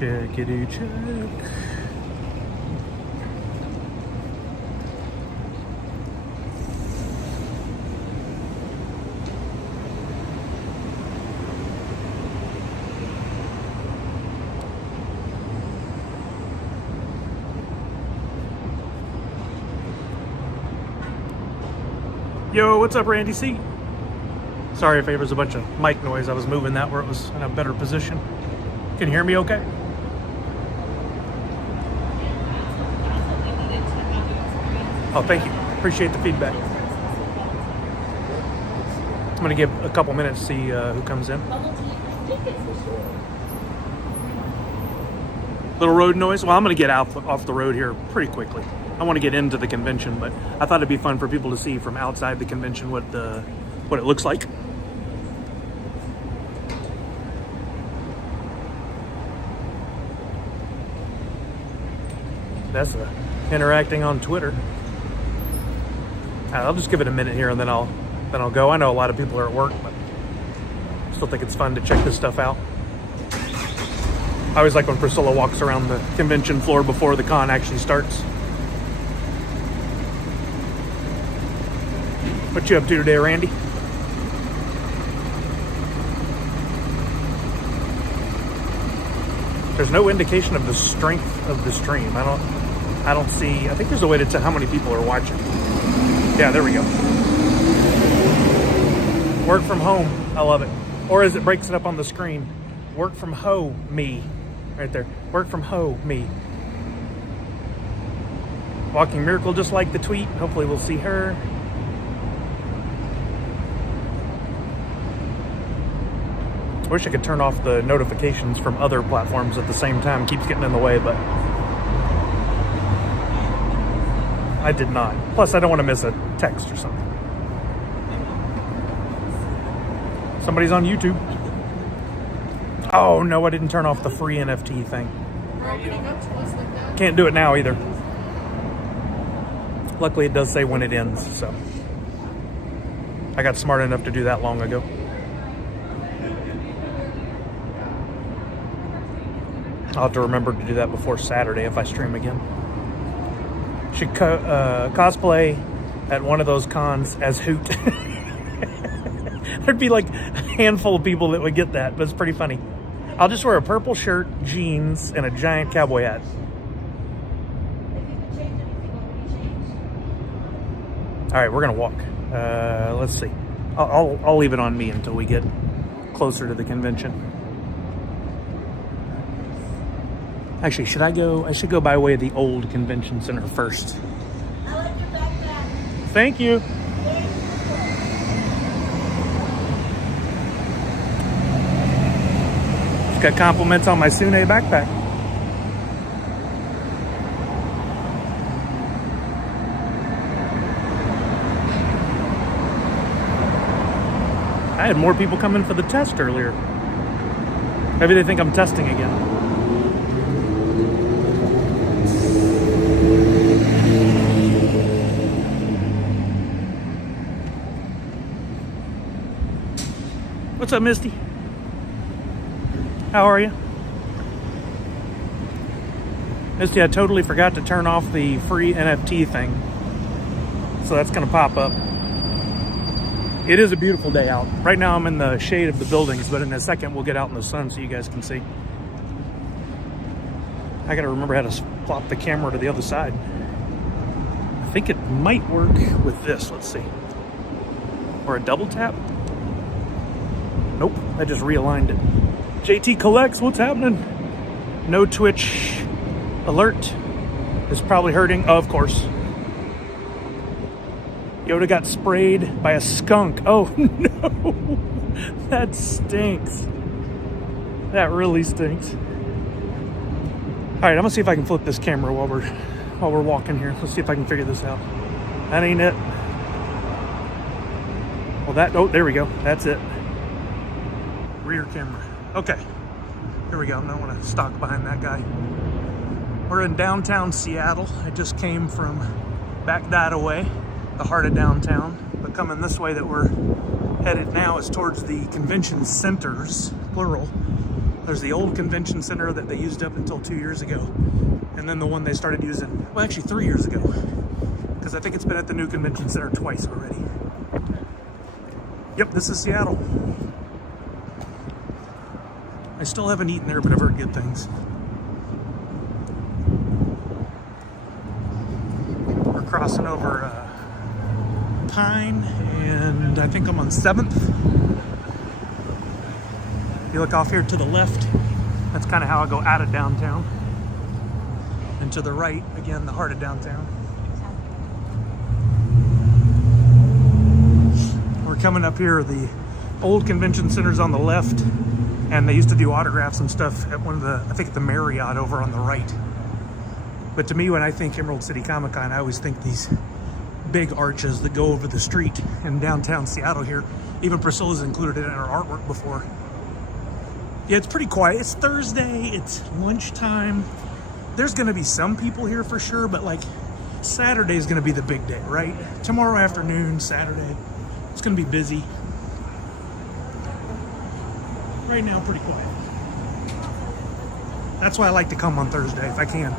Checkity check. Yo, what's up, Randy C? Sorry if there was a bunch of mic noise. I was moving that where it was in a better position. Can you hear me okay? Oh, thank you. Appreciate the feedback. I'm going to give a couple minutes to see who comes in. Little road noise. Well, I'm going to get out off the road here pretty quickly. I want to get into the convention, but I thought it'd be fun for people to see from outside the convention what it looks like. That's interacting on Twitter. I'll just give it a minute here and then I'll go. I know a lot of people are at work, but I still think it's fun to check this stuff out. I always like when Priscilla walks around the convention floor before the con actually starts. What you up to today, Randy? There's no indication of the strength of the stream. I don't see. I think there's a way to tell how many people are watching. Yeah, there we go. Work from home. I love it. Or as it breaks it up on the screen, work from me. Right there. Work from me. Walking Miracle, just like the tweet. Hopefully we'll see her. I wish I could turn off the notifications from other platforms at the same time. Keeps getting in the way, but I did not. Plus, I don't want to miss a text or something. Somebody's on YouTube. Oh, no, I didn't turn off the free NFT thing. Can't do it now either. Luckily, it does say when it ends, so I got smart enough to do that long ago. I'll have to remember to do that before Saturday if I stream again. Should cosplay at one of those cons as Hoot. There'd be like a handful of people that would get that, but it's pretty funny. I'll just wear a purple shirt, jeans, and a giant cowboy hat. All right, we're gonna walk. Let's see. I'll leave it on me until we get closer to the convention. Actually, should I go? I should go by way of the old convention center first. I like your backpack. Thank you. Just got compliments on my Sune backpack. I had more people come in for the test earlier. Maybe they think I'm testing again. What's up, Misty? How are you? Misty, I totally forgot to turn off the free NFT thing. So that's gonna pop up. It is a beautiful day out. Right now I'm in the shade of the buildings, but in a second we'll get out in the sun so you guys can see. I gotta remember how to flop the camera to the other side. I think it might work with this, let's see. Or a double tap. Nope, I just realigned it. JT Collects, what's happening? No Twitch alert. Is probably hurting. Oh, of course. Yoda got sprayed by a skunk. Oh no, that stinks. That really stinks. All right, I'm gonna see if I can flip this camera while we're walking here. Let's see if I can figure this out. That ain't it. Well, oh, there we go. That's it. Rear camera. Okay, here we go. I don't want to stalk behind that guy. We're in downtown Seattle. I just came from back that way, the heart of downtown. But coming this way that we're headed now is towards the convention centers, plural, There's the old convention center that they used up until 2 years ago. And then the one they started using, well, actually 3 years ago. Because I think it's been at the new convention center twice already. Yep, this is Seattle. I still haven't eaten there, but I've heard good things. We're crossing over Pine, and I think I'm on 7th. If you look off here to the left, that's kind of how I go out of downtown. And to the right, again, the heart of downtown. We're coming up here, the old convention center's on the left, and they used to do autographs and stuff at one of the, I think at the Marriott over on the right. But to me, when I think Emerald City Comic Con, I always think these big arches that go over the street in downtown Seattle here. Even Priscilla's included it in her artwork before. Yeah, it's pretty quiet. It's Thursday, it's lunchtime. There's gonna be some people here for sure, but like Saturday is gonna be the big day, right? Tomorrow afternoon, Saturday, it's gonna be busy. Right now, pretty quiet. That's why I like to come on Thursday, if I can.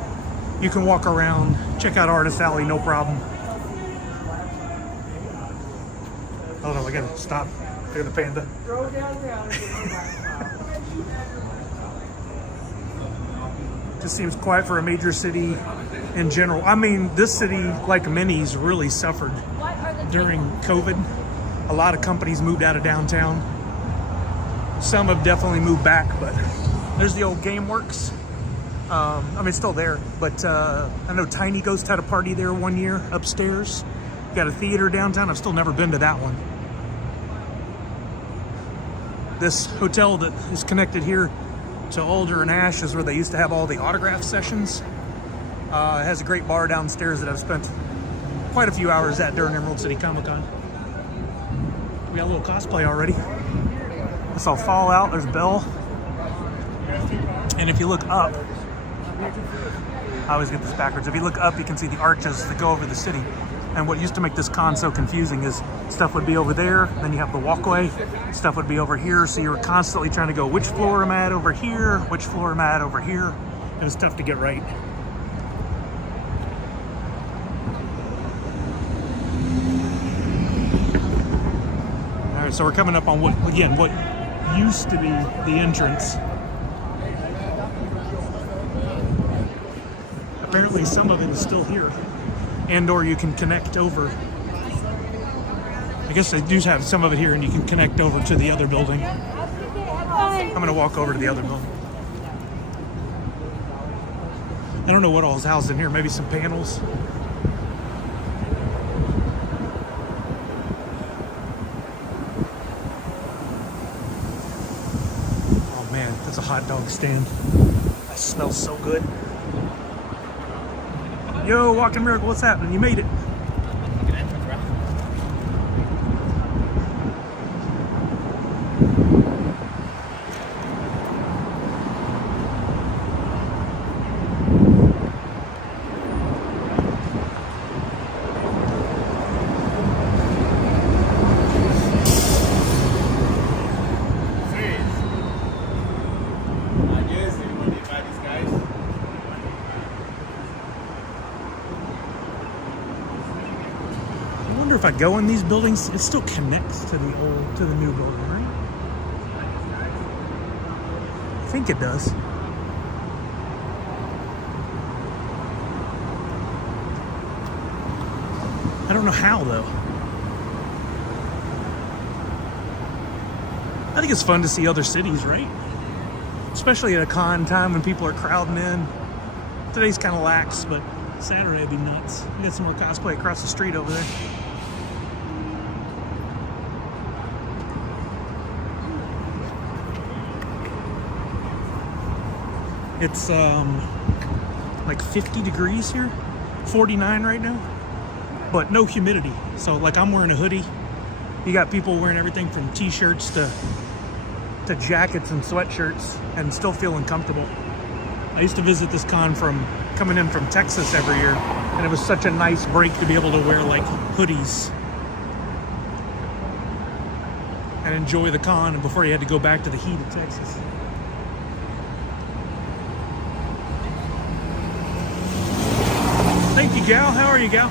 You can walk around, check out Artist Alley, no problem. Oh no, I gotta stop. Look at the panda. Just seems quiet for a major city in general. I mean, this city, like many's, really suffered during COVID. A lot of companies moved out of downtown. Some have definitely moved back, but there's the old GameWorks. I mean, it's still there, but I know Tiny Ghost had a party there one year upstairs. Got a theater downtown. I've still never been to that one. This hotel that is connected here to Alder and Ash is where they used to have all the autograph sessions. It has a great bar downstairs that I've spent quite a few hours at during Emerald City Comic Con. We got a little cosplay already. I saw Fallout, there's Belle. And if you look up, I always get this backwards. If you look up, you can see the arches that go over the city. And what used to make this con so confusing is stuff would be over there, then you have the walkway, stuff would be over here, so you were constantly trying to go, which floor am I at over here, which floor am I at over here? It was tough to get right. All right, so we're coming up on what used to be the entrance. Apparently some of it is still here. And or you can connect over. I guess they do have some of it here and you can connect over to the other building. I'm gonna walk over to the other building. I don't know what all is housed in here, maybe some panels. Oh man, that's a hot dog stand. That smells so good. Yo, Walking Miracle, what's happening? You made it. If I go in these buildings, it still connects to the new building, right? I think it does. I don't know how though. I think it's fun to see other cities, right? Especially at a con time when people are crowding in. Today's kind of lax, but Saturday would be nuts. We got some more cosplay across the street over there. It's like 50 degrees here, 49 right now, but no humidity. So like I'm wearing a hoodie. You got people wearing everything from t-shirts to jackets and sweatshirts and still feeling comfortable. I used to visit this con from coming in from Texas every year, and it was such a nice break to be able to wear like hoodies and enjoy the con before you had to go back to the heat of Texas. Thank you, gal. How are you, gal?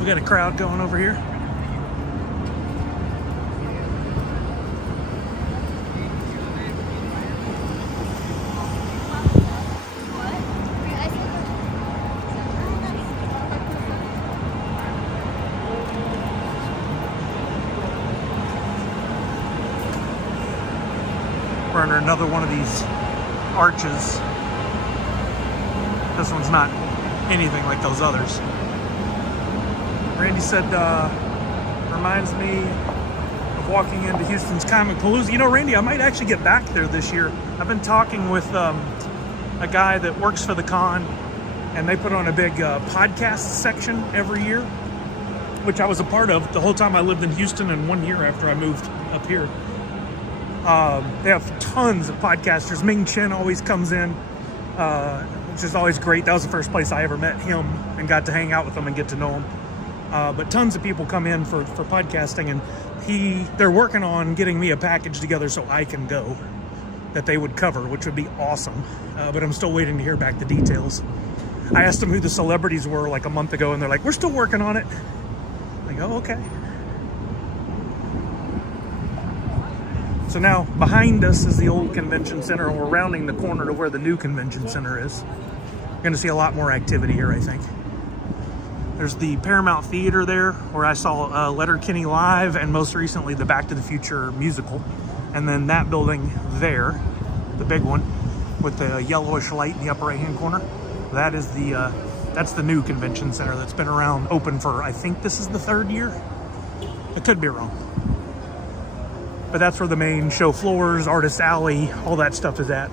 We got a crowd going over here. We're under another one of these arches. This one's not anything like those others. Randy said, reminds me of walking into Houston's Comic Palooza. You know, Randy, I might actually get back there this year. I've been talking with a guy that works for the con, and they put on a big podcast section every year, which I was a part of the whole time I lived in Houston and 1 year after I moved up here. They have tons of podcasters. Ming Chen always comes in, which is always great. That was the first place I ever met him and got to hang out with him and get to know him. But tons of people come in for podcasting, and they're working on getting me a package together so I can go that they would cover, which would be awesome. But I'm still waiting to hear back the details. I asked them who the celebrities were like a month ago, and they're like, we're still working on it. I go, okay. So now behind us is the old convention center, and we're rounding the corner to where the new convention center is. We're going to see a lot more activity here, I think. There's the Paramount Theater there, where I saw Letterkenny Live, and most recently the Back to the Future musical. And then that building there, the big one, with the yellowish light in the upper right-hand corner, that is that's the new convention center that's been around, open for, I think this is the 3rd year. I could be wrong. But that's where the main show floors, Artist Alley, all that stuff is at.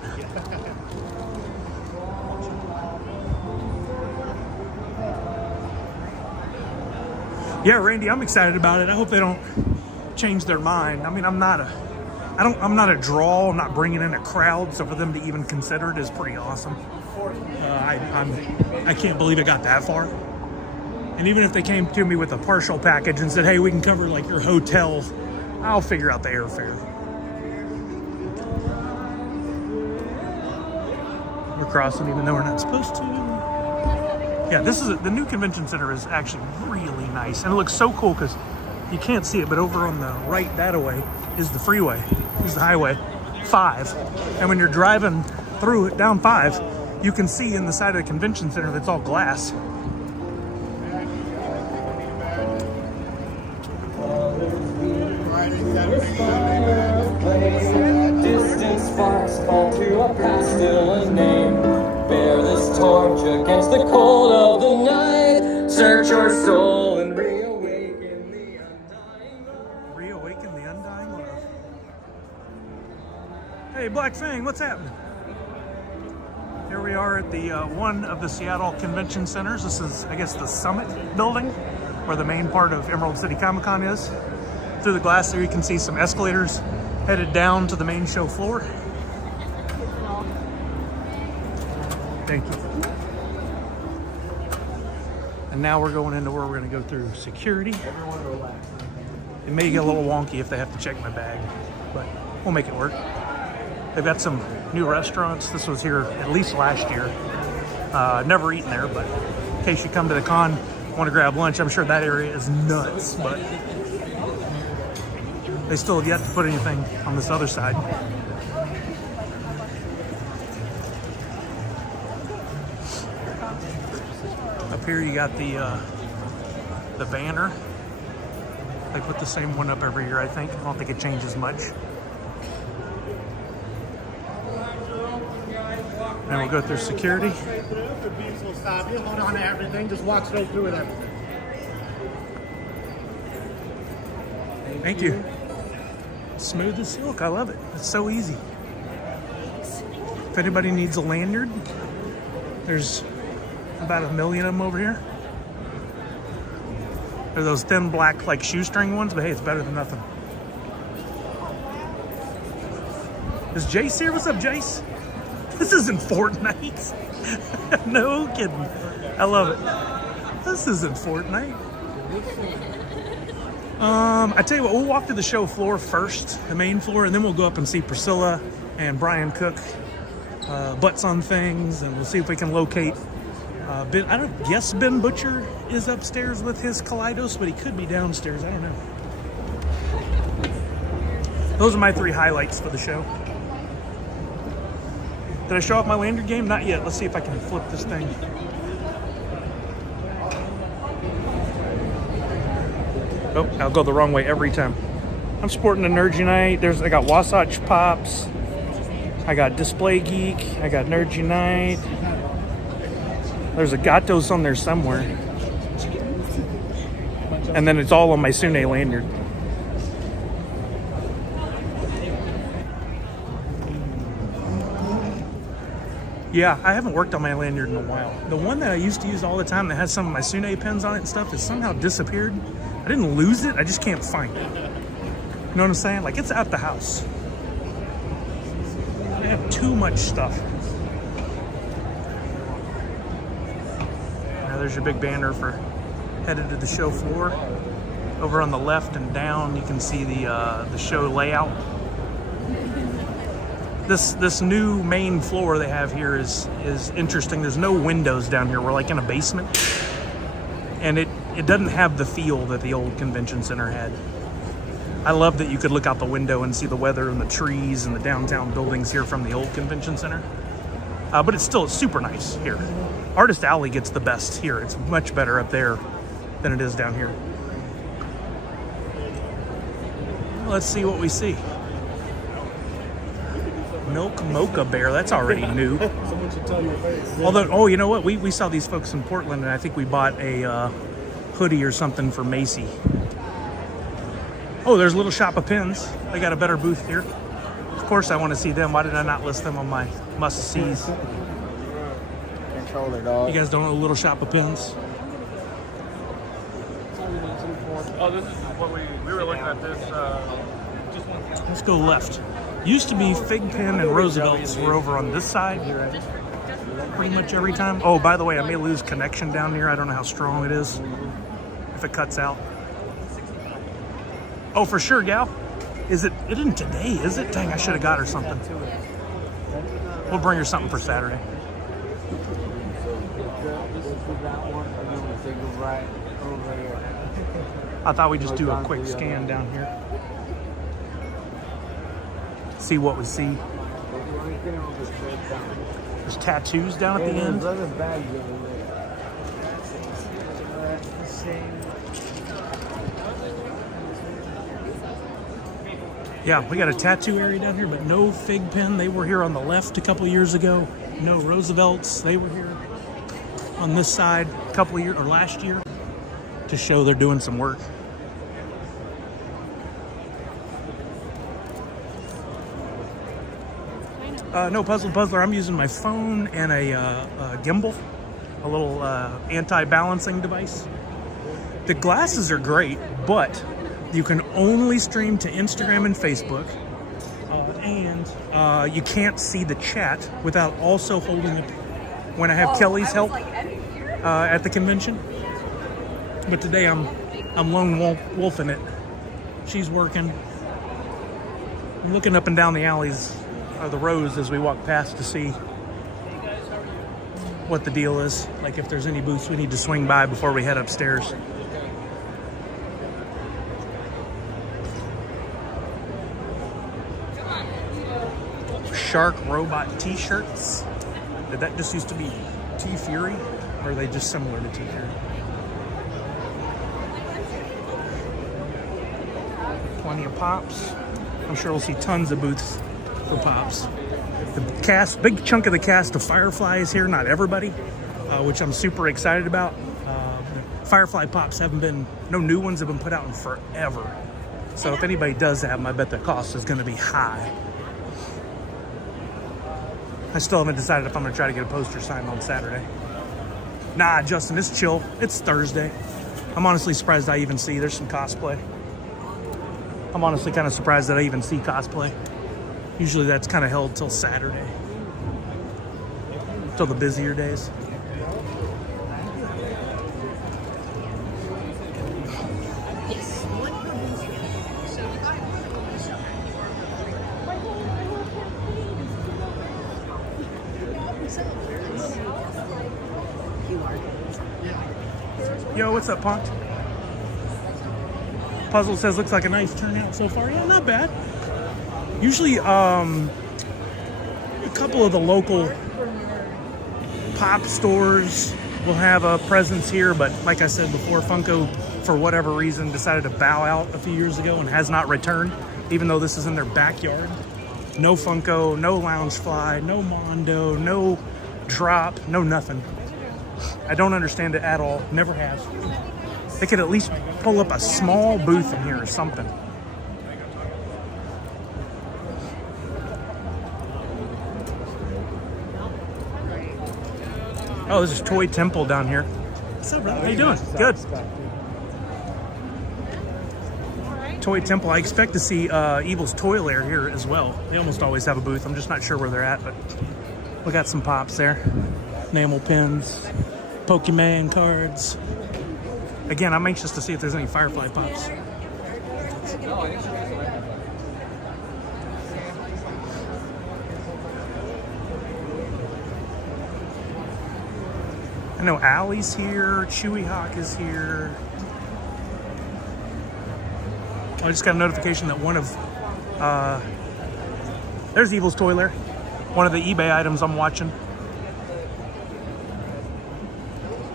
Yeah, Randy, I'm excited about it. I hope they don't change their mind. I mean, I'm not a draw. I'm not bringing in a crowd, so for them to even consider it is pretty awesome. I can't believe it got that far. And even if they came to me with a partial package and said, hey, we can cover like your hotel, I'll figure out the airfare. We're crossing even though we're not supposed to. Yeah, the new convention center is actually really nice, and it looks so cool because you can't see it, but over on the right that-a-way is the freeway, is the highway 5, and when you're driving through it down 5, you can see in the side of the convention center that's all glass. Distant sparks fall to our past, still a name. Bear this torch against the cold of the night. Search your soul and reawaken the undying love. Reawaken the undying love. Hey, Black Fang, what's happening? Here we are at the one of the Seattle convention centers. This is, I guess, the Summit building, where the main part of Emerald City Comic Con is. Through the glass there, you can see some escalators headed down to the main show floor. Thank you. And now we're going into where we're going to go through security. It may get a little wonky if they have to check my bag, but we'll make it work. They've got some new restaurants. This was here at least last year. Never eaten there, but in case you come to the con, want to grab lunch, I'm sure that area is nuts, but they still have yet to put anything on this other side. Up here you got the banner. They put the same one up every year, I think. I don't think it changes much. And we'll go through security. The beams will stop you. Hold on to everything. Just walk straight through with everything. Thank you. Smooth as silk. I love it. It's so easy. If anybody needs a lanyard, there's about 1 million of them over here. They're those thin black like shoestring ones, but hey, it's better than nothing. Is Jace here? What's up, Jace? This isn't Fortnite. No kidding. I love it. This isn't Fortnite. I tell you what, we'll walk to the show floor first, the main floor, and then we'll go up and see Priscilla and Brian Cook, Butts on Things, and we'll see if we can locate Ben. I don't guess Ben Butcher is upstairs with his Kaleidos, but he could be downstairs. I don't know. Those are my 3 highlights for the show. Did I show off my lanyard game? Not yet. Let's see if I can flip this thing. Oh, I'll go the wrong way every time. I'm sporting a Nerd Unite. I got Wasatch Pops. I got Display Geek. I got Nerd Unite. There's a Gatos on there somewhere. And then it's all on my Sune lanyard. Yeah, I haven't worked on my lanyard in a while. The one that I used to use all the time that has some of my Sune pins on it and stuff has somehow disappeared. I didn't lose it, I just can't find it. You know what I'm saying? Like, it's at the house. I have too much stuff. Now there's your big banner for headed to the show floor. Over on the left and down, you can see the show layout. This new main floor they have here is interesting. There's no windows down here. We're like in a basement. And it doesn't have the feel that the old convention center had. I love that you could look out the window and see the weather and the trees and the downtown buildings here from the old convention center. But it's still super nice here. Artist Alley gets the best here. It's much better up there than it is down here. Let's see what we see. Milk Mocha Bear, that's already new. Someone should tell your face. Although, oh, you know what? We saw these folks in Portland, and I think we bought a hoodie or something for Macy. Oh, there's Little Shop of Pins. They got a better booth here. Of course I want to see them. Why did I not list them on my must-sees? Controller, dog. You guys don't know Little Shop of Pins? Oh, this is what we were looking at this. Let's go left. Used to be Fig Pen and Roosevelt's were over on this side pretty much every time. Oh, by the way, I may lose connection down here. I don't know how strong it is if it cuts out. Oh, for sure, gal. It isn't today, is it? Dang, I should have got her something. We'll bring her something for Saturday. I thought we'd just do a quick scan down here. See what we see. There's tattoos down at the end. Yeah, we got a tattoo area down here, but no Fig Pen. They were here on the left a couple years ago. No Roosevelt's. They were here on this side a couple of years, or last year, to show they're doing some work. No Puzzler. I'm using my phone and a gimbal, a little anti-balancing device. The glasses are great, but you can only stream to Instagram and Facebook, and you can't see the chat without also holding it when I have Kelly's help at the convention. But today I'm lone wolfing it. She's working. I'm looking up and down the alleys, the rows as we walk past to see what the deal is. Like if there's any booths we need to swing by before we head upstairs. Shark Robot t-shirts. Did that just used to be T-Fury? Or are they just similar to T-Fury? Plenty of Pops. I'm sure we'll see tons of booths for Pops. The cast, big chunk of the cast of Firefly is here, not everybody, which I'm super excited about. The Firefly Pops no new ones have been put out in forever. So if anybody does have them, I bet the cost is gonna be high. I still haven't decided if I'm gonna try to get a poster signed on Saturday. Nah, Justin, it's chill. It's Thursday. I'm honestly surprised I even see. There's some cosplay. I'm honestly kind of surprised that I even see cosplay. Usually that's kind of held till Saturday. Till the busier days. Yo, what's up, Punk? Puzzle says looks like a nice turnout so far. Yeah, not bad. Usually, a couple of the local pop stores will have a presence here, but like I said before, Funko, for whatever reason, decided to bow out a few years ago and has not returned, even though this is in their backyard. No Funko, no Loungefly, no Mondo, no Drop, no nothing. I don't understand it at all. Never have. They could at least pull up a small booth in here or something. Oh, this is Toy Temple down here. What's up, brother? How you doing? Good. Toy Temple. I expect to see Evil's Toy Lair here as well. They almost always have a booth. I'm just not sure where they're at, but we got some pops there. Enamel pins, Pokemon cards. Again, I'm anxious to see if there's any Firefly pops. I know Allie's here, Chewy Hawk is here. I just got a notification that one of, there's Evil's Toy Lair. One of the eBay items I'm watching.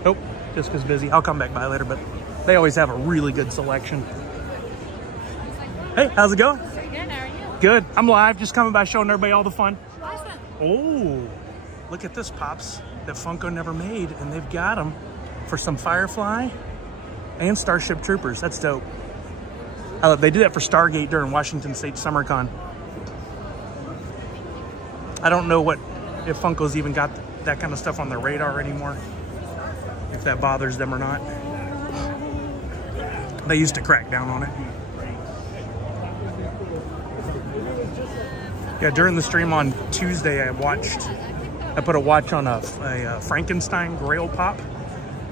Nope, Jessica's busy. I'll come back by later, but they always have a really good selection. Hey, how's it going? Pretty good, how are you? Good. I'm live, just coming by showing everybody all the fun. Awesome. Oh, look at this, Pops, that Funko never made, and they've got them for some Firefly and Starship Troopers. That's dope. I love, they did that for Stargate during Washington State SummerCon. I don't know if Funko's even got that kind of stuff on their radar anymore, if that bothers them or not. They used to crack down on it. Yeah, during the stream on Tuesday, I put a watch on a Frankenstein Grail Pop.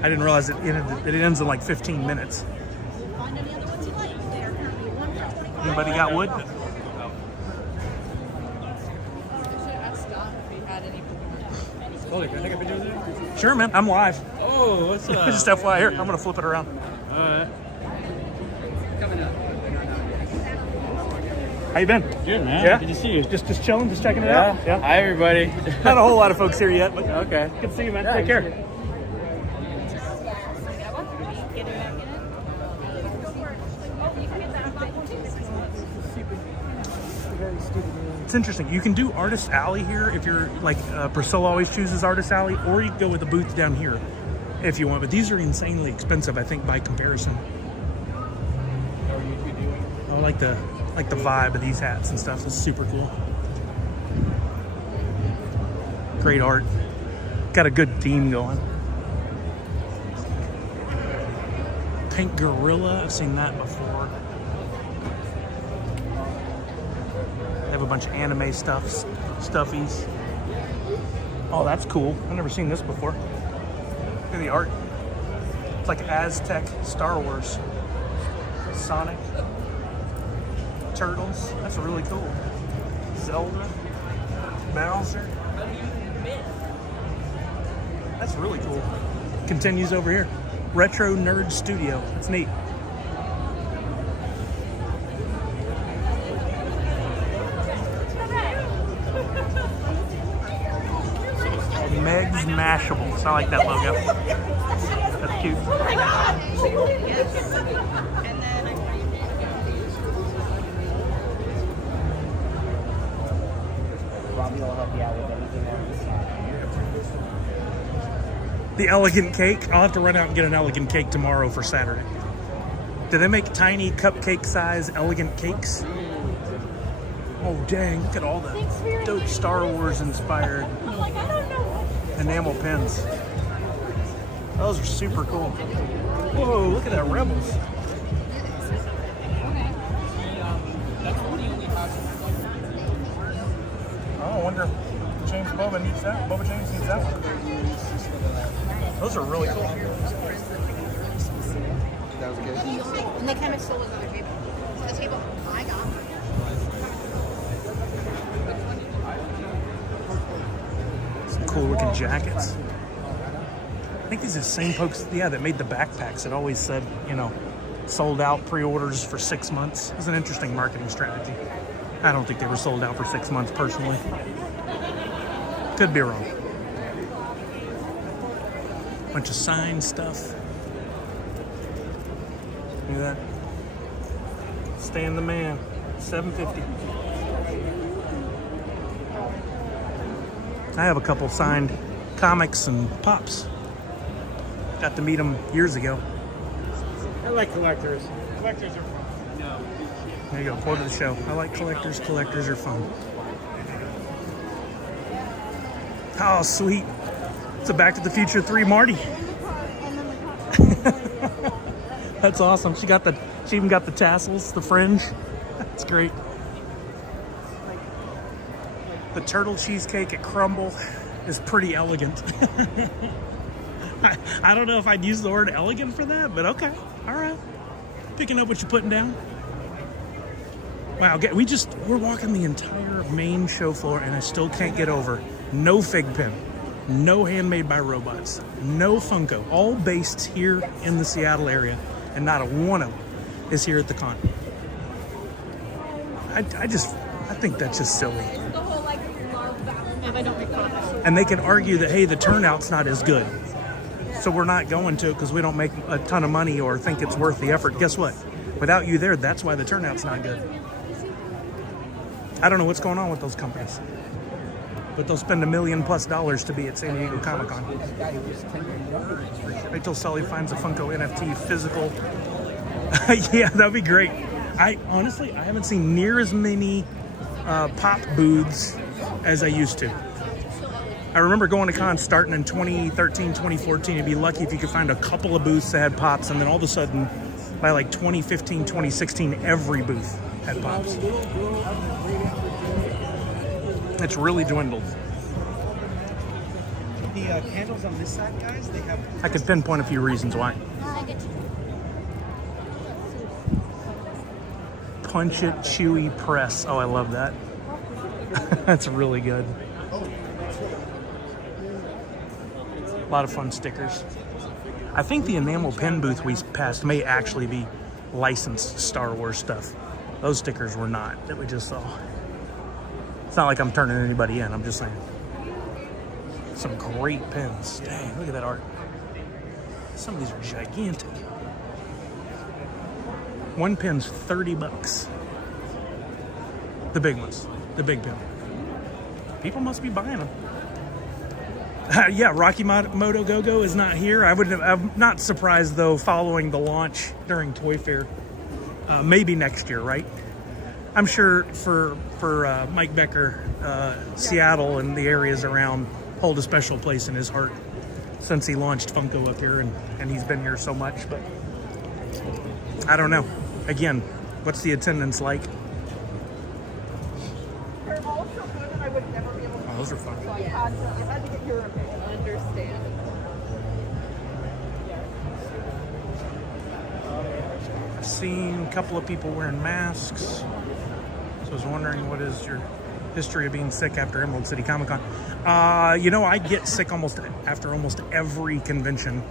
I didn't realize it ends in like 15 minutes. Anybody got wood? Holy, can I take a picture of that? Sure, man. I'm live. Oh, what's up? Just FYI, here, I'm gonna flip it around. Coming up. How you been? Good, man. Yeah? Good to see you. Just chilling, just checking it out. Yeah. Hi, everybody. Not a whole lot of folks here yet, but Okay. good to see you, man. Yeah, Take care. It's interesting. You can do Artist Alley here if you're like Priscilla always chooses Artist Alley, or you can go with the booth down here if you want. But these are insanely expensive, I think, by comparison. I like the vibe of these hats and stuff. It's super cool. Great art. Got a good theme going. Pink Gorilla. I've seen that before. They have a bunch of anime stuffies. Oh, that's cool. I've never seen this before. Look at the art. It's like Aztec Star Wars. Sonic. Turtles. That's really cool. Zelda. Bowser. That's really cool. Continues over here. Retro Nerd Studio. That's neat. Meg's Mashables. I like that logo. That's cute. The elegant cake. I'll have to run out and get an elegant cake tomorrow for Saturday. Do they make tiny cupcake size elegant cakes? Oh dang, look at all the dope Star Wars inspired enamel pins. Those are super cool. Whoa, look at that Rebels. Oh, I wonder if James Boba needs that. Boba James needs that one. Those are really cool. That was good. And they kind of stole another table. The table I got. Some cool looking jackets. I think these are the same folks, yeah, that made the backpacks. It always said, you know, sold out, pre-orders for 6 months. It's an interesting marketing strategy. I don't think they were sold out for 6 months personally. Could be wrong. Bunch of signed stuff. Look at that. Stan the Man, $7.50. I have a couple signed comics and pops. Got to meet them years ago. I like collectors. Collectors are fun. There you go, quote of the show. I like collectors. Collectors are fun. Oh, sweet. It's a Back to the Future 3 Marty. That's awesome. She even got the tassels, the fringe. That's great. The turtle cheesecake at Crumble is pretty elegant. I don't know if I'd use the word elegant for that, but okay. All right. Picking up what you're putting down. Wow, we're walking the entire main show floor and I still can't get over no fig pen, no handmade by robots, no Funko, all based here in the Seattle area, and not a one of them is here at the con. I think that's just silly. And they can argue that, hey, the turnout's not as good, so we're not going to it because we don't make a ton of money or think it's worth the effort. Guess what? Without you there, that's why the turnout's not good. I don't know what's going on with those companies, but they'll spend $1 million+ to be at San Diego Comic-Con. Wait till Sully finds a Funko NFT physical. Yeah, that'd be great. I haven't seen near as many pop booths as I used to. I remember going to cons starting in 2013, 2014. You'd be lucky if you could find a couple of booths that had pops, and then all of a sudden, by like 2015, 2016, every booth had pops. It's really dwindled. The candles on this side, guys, they have... I could pinpoint a few reasons why. Punch It Chewy Press. Oh, I love that. That's really good. A lot of fun stickers. I think the enamel pen booth we passed may actually be licensed Star Wars stuff. Those stickers were not that we just saw. It's not like I'm turning anybody in, I'm just saying. Some great pens. Dang, look at that art. Some of these are gigantic. One pen's $30. The big ones, the big pen. People must be buying them. Yeah, Rocky Moto Go-Go is not here. I'm not surprised though, following the launch during Toy Fair. Maybe next year, right? I'm sure for Mike Becker, Seattle and the areas around hold a special place in his heart since he launched Funko up here, and he's been here so much, but I don't know. Again, what's the attendance like? They're all so good, and I would never be able to. Oh, those are fun. So I had to get your opinion. Understand. I've seen a couple of people wearing masks, so I was wondering, what is your history of being sick after Emerald City Comic Con? I get sick after almost every convention,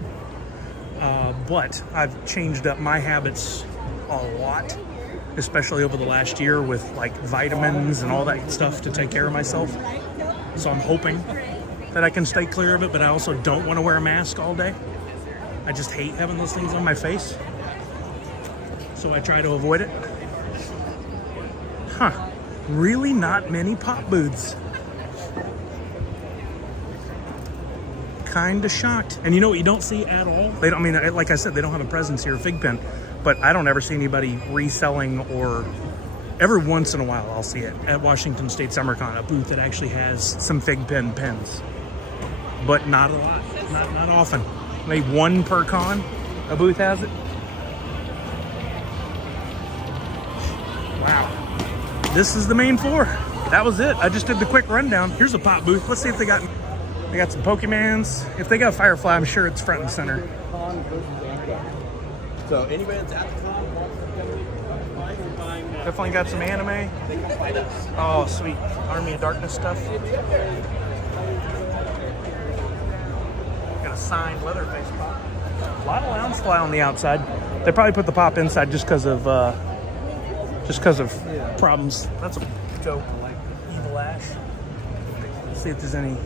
but I've changed up my habits a lot, especially over the last year with like vitamins and all that stuff to take care of myself. So I'm hoping that I can stay clear of it, but I also don't want to wear a mask all day. I just hate having those things on my face, so I try to avoid it. Huh, really not many pop booths. Kind of shocked. And you know what you don't see at all? They don't, I mean, like I said, they don't have a presence here, Fig Pen, but I don't ever see anybody reselling, or every once in a while I'll see it at Washington State SummerCon, a booth that actually has some Fig Pen pens, but not a lot, not often. Maybe one per con, a booth has it. Wow. This is the main floor. That was it. I just did the quick rundown. Here's a pop booth. Let's see if they got some Pokemans. If they got Firefly, I'm sure it's front and center. So anybody that's at the con wants to come Definitely got some anime. they can fight us. Oh, sweet. Army of Darkness stuff. signed Leatherface pop. A lot of lounge fly on the outside. They probably put the pop inside just because of problems. That's a dope Evil Ash. Let's see if there's any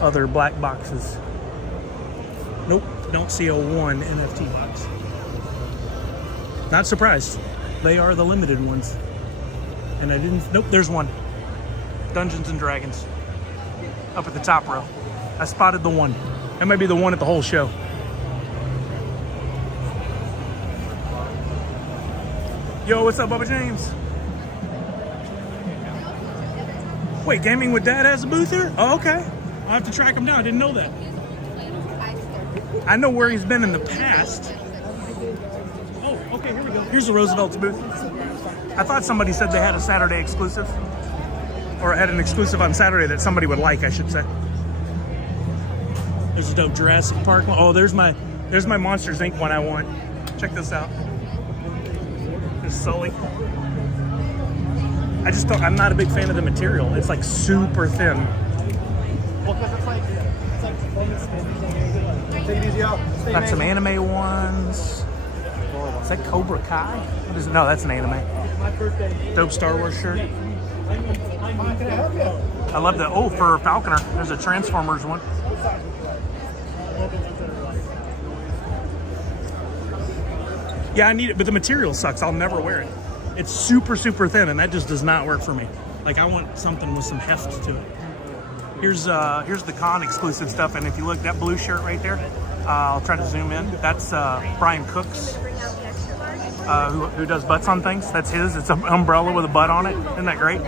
other black boxes. Nope, don't see a one NFT box. Not surprised. They are the limited ones. And I didn't, nope, there's one. Dungeons and Dragons. Up at the top row. I spotted the one. That might be the one at the whole show. Yo, what's up, Bubba James? Wait, Gaming with Dad has a booth here? Oh, okay. I'll have to track him down. I didn't know that. I know where he's been in the past. Oh, okay, here we go. Here's the Roosevelt's booth. I thought somebody said they had a Saturday exclusive. Or had an exclusive on Saturday that somebody would like, I should say. There's a dope Jurassic Park one. Oh, there's my Monsters Inc. one I want. Check this out. There's Sully. I'm not a big fan of the material. It's like super thin. Well, because it's like take it easy out. Stay Got some man. anime ones. Is that Cobra Kai? What is it? No, that's an anime. Dope Star Wars shirt. Can I help you? I love that. Oh, for Falconer, there's a Transformers one. Yeah, I need it, but the material sucks. I'll never wear it. It's super, super thin, and that just does not work for me. Like, I want something with some heft to it. Here's the con exclusive stuff, and if you look, that blue shirt right there, I'll try to zoom in. That's Brian Cook's, who does butts on things. That's his. It's an umbrella with a butt on it. Isn't that great?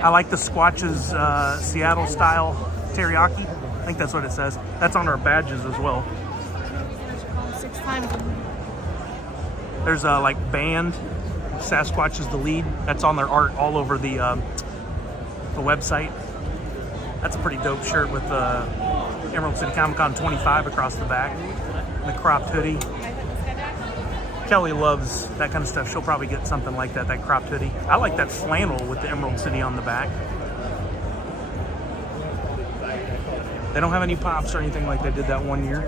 I like the Squatch's Seattle style teriyaki. I think that's what it says. That's on our badges as well. 6 times. There's a like band. Sasquatch is the lead. That's on their art all over the website. That's a pretty dope shirt with Emerald City Comic Con 25 across the back. And the cropped hoodie. Kelly loves that kind of stuff. She'll probably get something like that cropped hoodie. I like that flannel with the Emerald City on the back. They don't have any pops or anything like they did that one year.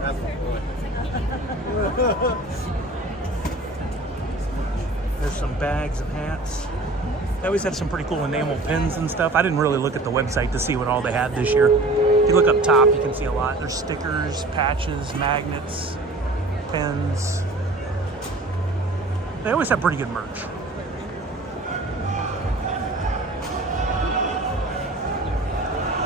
There's some bags and hats. They always have some pretty cool enamel pins and stuff. I didn't really look at the website to see what all they had this year. If you look up top, you can see a lot. There's stickers, patches, magnets, pins. They always have pretty good merch.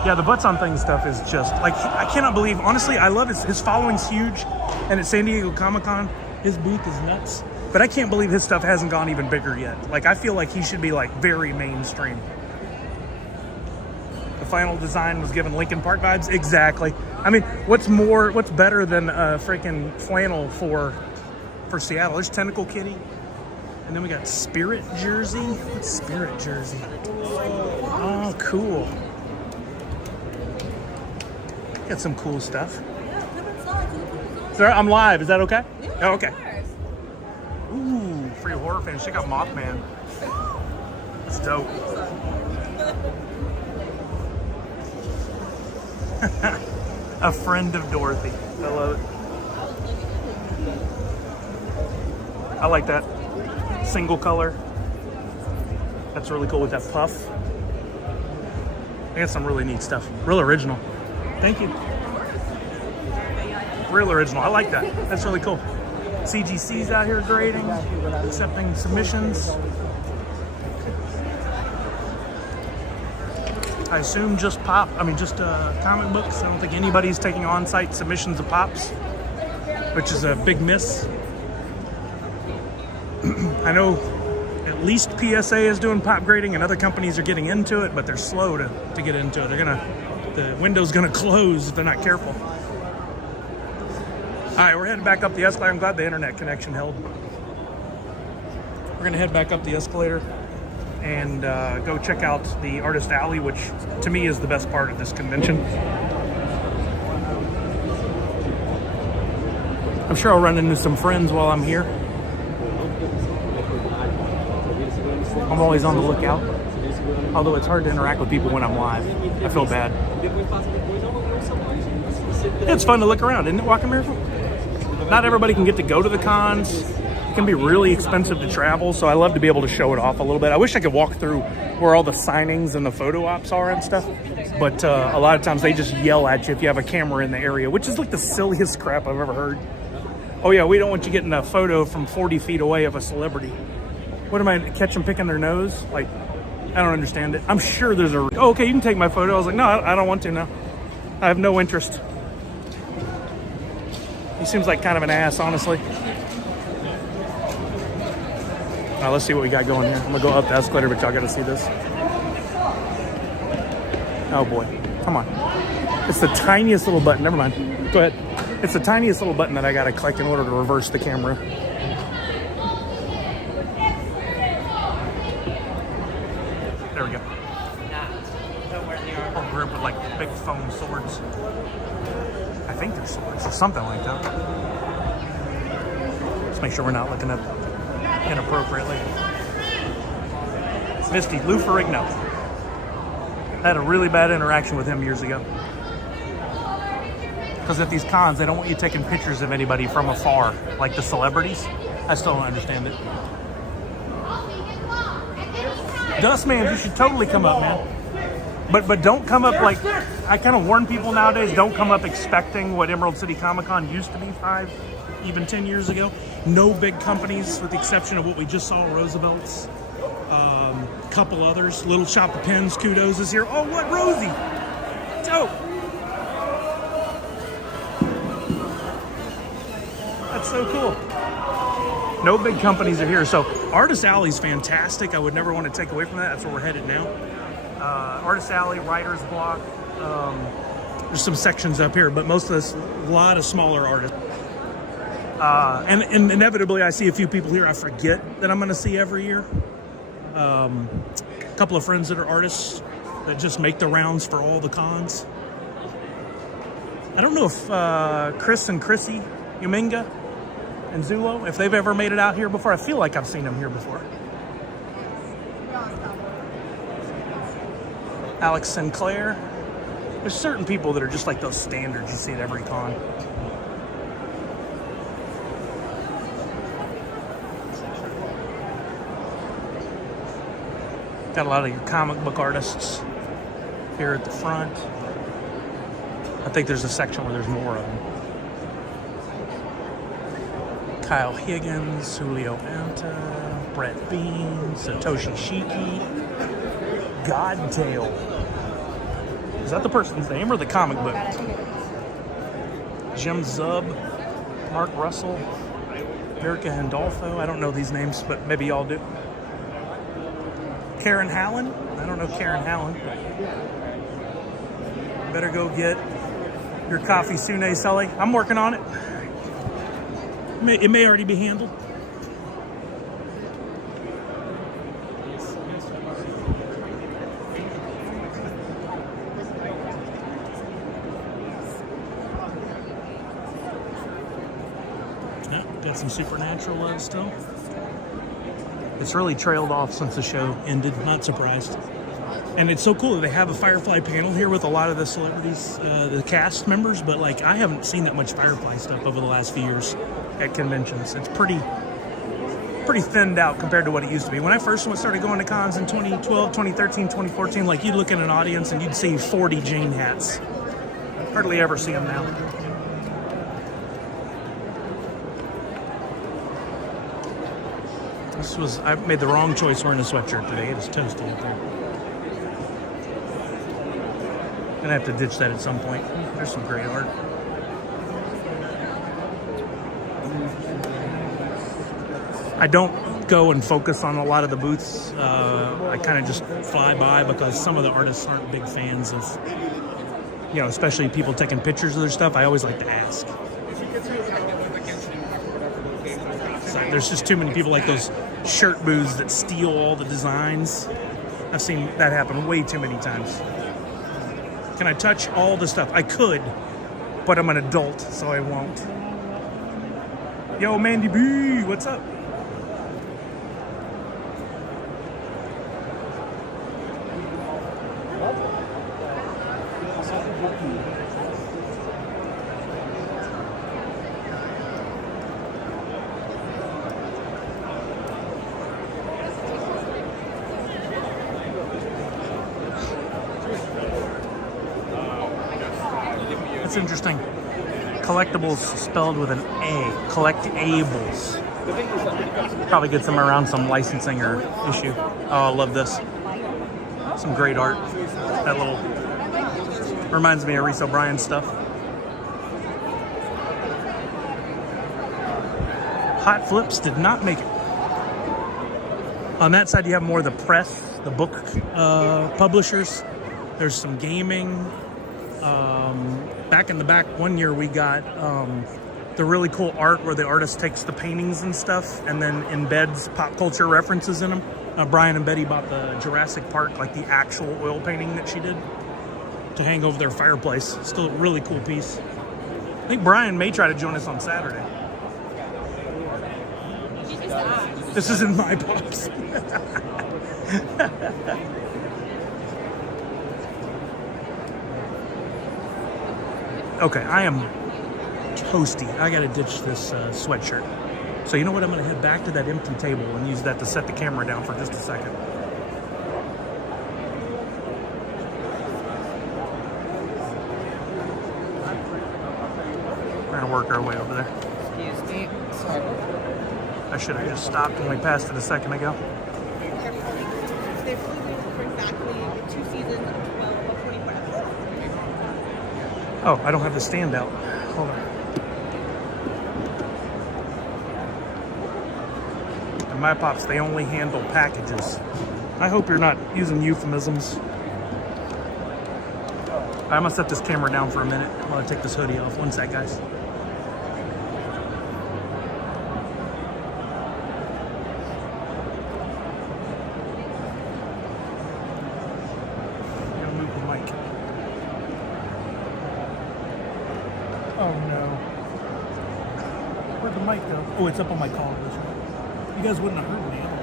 Yeah, the butts on things stuff is just like, I cannot believe, honestly, I love his following's huge, and at San Diego Comic-Con, his booth is nuts. But I can't believe his stuff hasn't gone even bigger yet. Like, I feel like he should be like very mainstream. The final design was given Linkin Park vibes. Exactly. I mean, what's better than a freaking flannel for Seattle? There's Tentacle Kitty. And then we got Spirit Jersey. What's Spirit Jersey? Oh, cool. Got some cool stuff. Sir, I'm live. Is that okay? Oh, okay. Ooh, for your horror fans, check out Mothman. That's dope. A friend of Dorothy. I love it. I like that. Single color. That's really cool with that puff. I got some really neat stuff. Real original. Thank you. Real original. I like that. That's really cool. CGC's out here grading, accepting submissions. I assume just comic books. I don't think anybody's taking on-site submissions of pops, which is a big miss. I know at least PSA is doing pop grading, and other companies are getting into it, but they're slow to get into it. The window's gonna close if they're not careful. All right, we're heading back up the escalator. I'm glad the internet connection held. We're gonna head back up the escalator and go check out the Artist Alley, which to me is the best part of this convention. I'm sure I'll run into some friends while I'm here. I'm always on the lookout. Although it's hard to interact with people when I'm live. I feel bad. It's fun to look around, isn't it, Walking Miracle? Not everybody can get to go to the cons. It can be really expensive to travel, so I love to be able to show it off a little bit. I wish I could walk through where all the signings and the photo ops are and stuff, but a lot of times they just yell at you if you have a camera in the area, which is like the silliest crap I've ever heard. Oh yeah, we don't want you getting a photo from 40 feet away of a celebrity. What am I, catch them picking their nose? Like, I don't understand it. I'm sure there's a, oh, okay, you can take my photo. I was like, no, I don't want to now. I have no interest. He seems like kind of an ass, honestly. Now let's see what we got going here. I'm gonna go up the escalator, but y'all gotta see this. Oh boy, come on. It's the tiniest little button, never mind. Go ahead. It's the tiniest little button that I gotta click in order to reverse the camera. There we go. Whole group with like big foam swords. I think they're swords or something like that. Let's make sure we're not looking up inappropriately. Misty, Lou Ferrigno. I had a really bad interaction with him years ago. Because at these cons, they don't want you taking pictures of anybody from afar, like the celebrities. I still don't understand it. Dustman, you should totally come up, man. But don't come up like, I kind of warn people nowadays, don't come up expecting what Emerald City Comic Con used to be 5, even 10 years ago. No big companies, with the exception of what we just saw, Roosevelt's. Couple others. Little Shop of Pens, kudos, is here. Oh, what, Rosie? Dope. That's so cool. No big companies are here. So Artist Alley's fantastic. I would never want to take away from that. That's where we're headed now. Artist Alley, Writer's Block. There's some sections up here, but most of this, a lot of smaller artists. And inevitably, I see a few people here I forget that I'm going to see every year. A couple of friends that are artists that just make the rounds for all the cons. I don't know if Chris and Chrissy Uminga and Zulo, if they've ever made it out here before. I feel like I've seen them here before. Alex Sinclair. There's certain people that are just like those standards you see at every con. Got a lot of your comic book artists here at the front. I think there's a section where there's more of them. Kyle Higgins, Julio Anta, Brett Bean, Satoshi Shiki, Godtail. Is that the person's name or the comic book? Jim Zub, Mark Russell, Erica Handolfo. I don't know these names, but maybe y'all do. Karen Hallen. I don't know Karen Hallen. Better go get your coffee, Sune Sully. I'm working on it. It may already be handled. Yeah, got some Supernatural love still. It's really trailed off since the show ended. Not surprised. And it's so cool that they have a Firefly panel here with a lot of the celebrities, the cast members, but like I haven't seen that much Firefly stuff over the last few years at conventions. It's pretty thinned out compared to what it used to be. When I first started going to cons in 2012, 2013, 2014, like you'd look at an audience and you'd see 40 Jane hats. Hardly ever see them now. I made the wrong choice wearing a sweatshirt today. It is toasty up there. Gonna have to ditch that at some point. There's some great art. I don't go and focus on a lot of the booths. I kind of just fly by because some of the artists aren't big fans of, you know, especially people taking pictures of their stuff. I always like to ask. So there's just too many people like those shirt booths that steal all the designs. I've seen that happen way too many times. Can I touch all the stuff? I could, but I'm an adult, so I won't. Yo, Mandy B, what's up? That's interesting. Collectibles spelled with an A. Collectables. Probably gets them around some licensing or issue. Oh, I love this. Some great art. That little reminds me of Reese O'Brien stuff. Hot Flips did not make it. On that side, you have more of the press, the book publishers. There's some gaming. Back in the back, one year we got the really cool art where the artist takes the paintings and stuff and then embeds pop culture references in them. Brian and Betty bought the Jurassic Park, like the actual oil painting that she did to hang over their fireplace. Still a really cool piece. I think Brian may try to join us on Saturday. This isn't my pops. Okay, I am toasty. I gotta ditch this sweatshirt. So you know what? I'm gonna head back to that empty table and use that to set the camera down for just a second. We're gonna work our way over there. Excuse me. Sorry. I should have just stopped when we passed it a second ago. They're flew for exactly 2 seasons of 24 episodes. Oh, I don't have the stand out. Hold on. And my pops, they only handle packages. I hope you're not using euphemisms. I'm gonna set this camera down for a minute while I take this hoodie off. One sec, guys. I'm gonna move the mic. Oh no. Where'd the mic go? Oh, it's up on my collar. You guys wouldn't have heard me otherwise.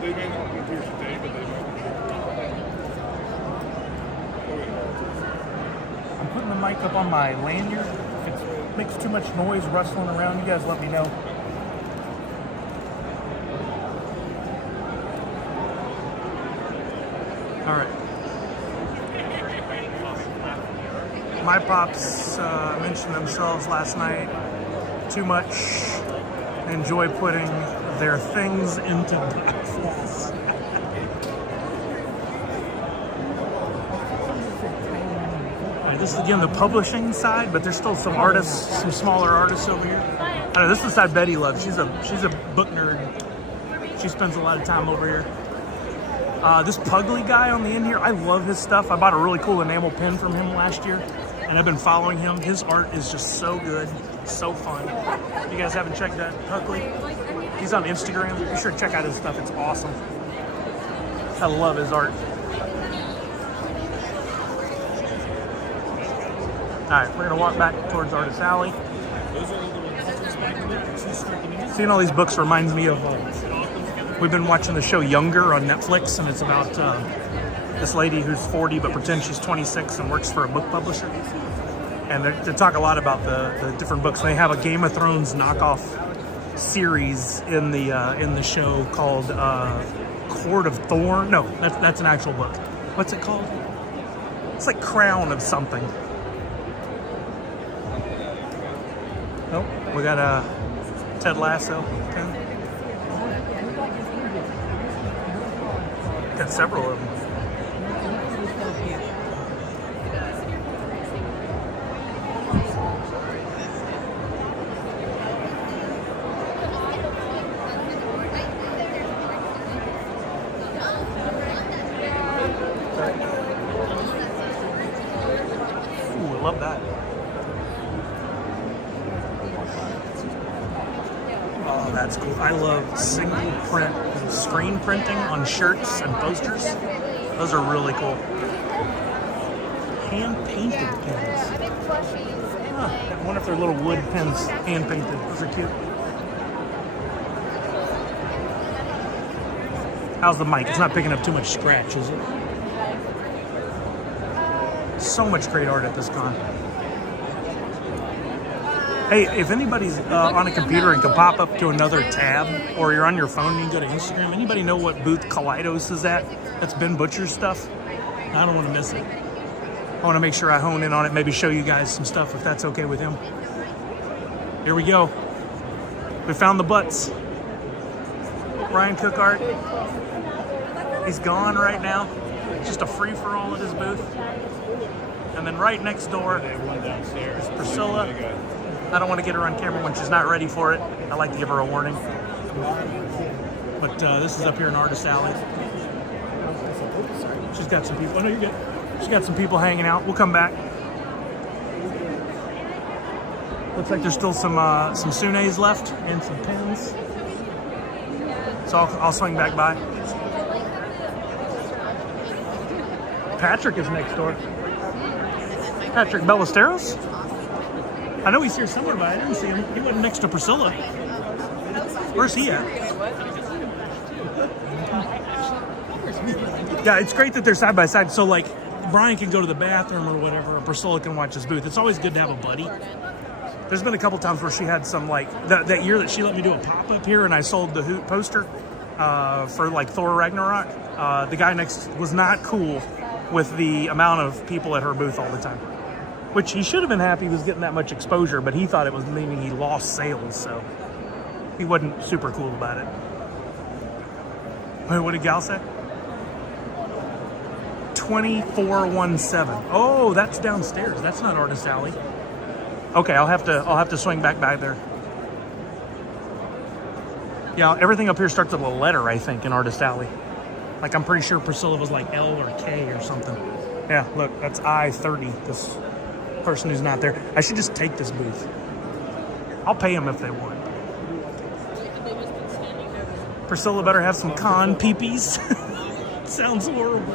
They may not be here today, but they might. I'm putting the mic up on my lanyard. If it makes too much noise rustling around, you guys let me know. All right. My pops mentioned themselves last night too much. Enjoy putting their things into boxes. Alright, this is again the publishing side, but there's still some artists, some smaller artists over here. I don't know, this is the side Betty loves. She's a book nerd. She spends a lot of time over here. This Pugly guy on the end here, I love his stuff. I bought a really cool enamel pen from him last year, and I've been following him. His art is just so good, so fun. If you guys haven't checked out Pugly, he's on Instagram. Be sure to check out his stuff. It's awesome. I love his art. All right, we're gonna walk back towards Artist Alley. Seeing all these books reminds me of, we've been watching the show Younger on Netflix, and it's about this lady who's 40 but pretends she's 26 and works for a book publisher. And they talk a lot about the different books. They have a Game of Thrones knockoff series in the show called Court of Thorn. No, that's an actual book. What's it called? It's like Crown of something. Nope. We got Ted Lasso. Okay. Got several of them. Ooh, I love that. Oh, that's cool. I love single print screen printing on shirts and posters. Those are really cool. hand-painted pens. Yeah, I make plushies and Huh. I wonder if they're little wood pens, hand-painted. Those are cute. How's the mic? It's not picking up too much scratch, is it? So much great art at this con. Hey, if anybody's on a computer and can pop up to another tab, or you're on your phone and you can go to Instagram, anybody know what booth Kaleidos is at? That's Ben Butcher's stuff. I don't want to miss it. I want to make sure I hone in on it, maybe show you guys some stuff if that's okay with him. Here we go. We found the butts. Brian Cook art. He's gone right now. Just a free-for-all at his booth. And then right next door is Priscilla. I don't want to get her on camera when she's not ready for it. I like to give her a warning. But this is up here in Artist Alley. She's got some people. Oh, no, you're good. She's got some people hanging out. We'll come back. Looks like there's still some Sunes left and some pens. So I'll swing back by. Patrick is next door. Patrick Ballesteros? I know he's here somewhere, but I didn't see him. He wasn't next to Priscilla. Where's he at? Yeah, it's great that they're side by side. So, like, Brian can go to the bathroom or whatever, or Priscilla can watch his booth. It's always good to have a buddy. There's been a couple times where she had some, like, that year that she let me do a pop-up here and I sold the Hoot poster for, like, Thor Ragnarok. The guy next was not cool with the amount of people at her booth all the time. Which he should have been happy he was getting that much exposure, but he thought it was meaning he lost sales, so he wasn't super cool about it. Wait, what did Gal say? 2417. Oh, that's downstairs. That's not Artist Alley. Okay, I'll have to swing back there. Yeah, everything up here starts with a letter, I think, in Artist Alley. Like, I'm pretty sure Priscilla was like L or K or something. Yeah, look, that's I-30. This person who's not there. I should just take this booth. I'll pay them if they want. Priscilla better have some con peepees. Sounds horrible.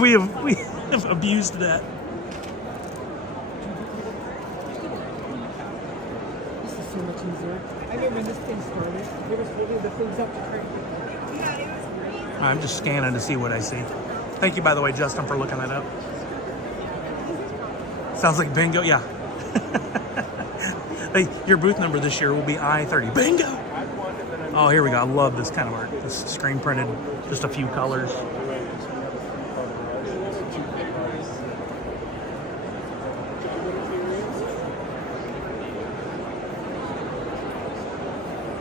We have abused that. This is so much easier. I remember when this thing started, they were holding the things up to crank it. I'm just scanning to see what I see. Thank you, by the way, Justin, for looking that up. Sounds like bingo. Yeah. Hey, your booth number this year will be I-30. Bingo! Oh, here we go. I love this kind of art. This screen printed, just a few colors.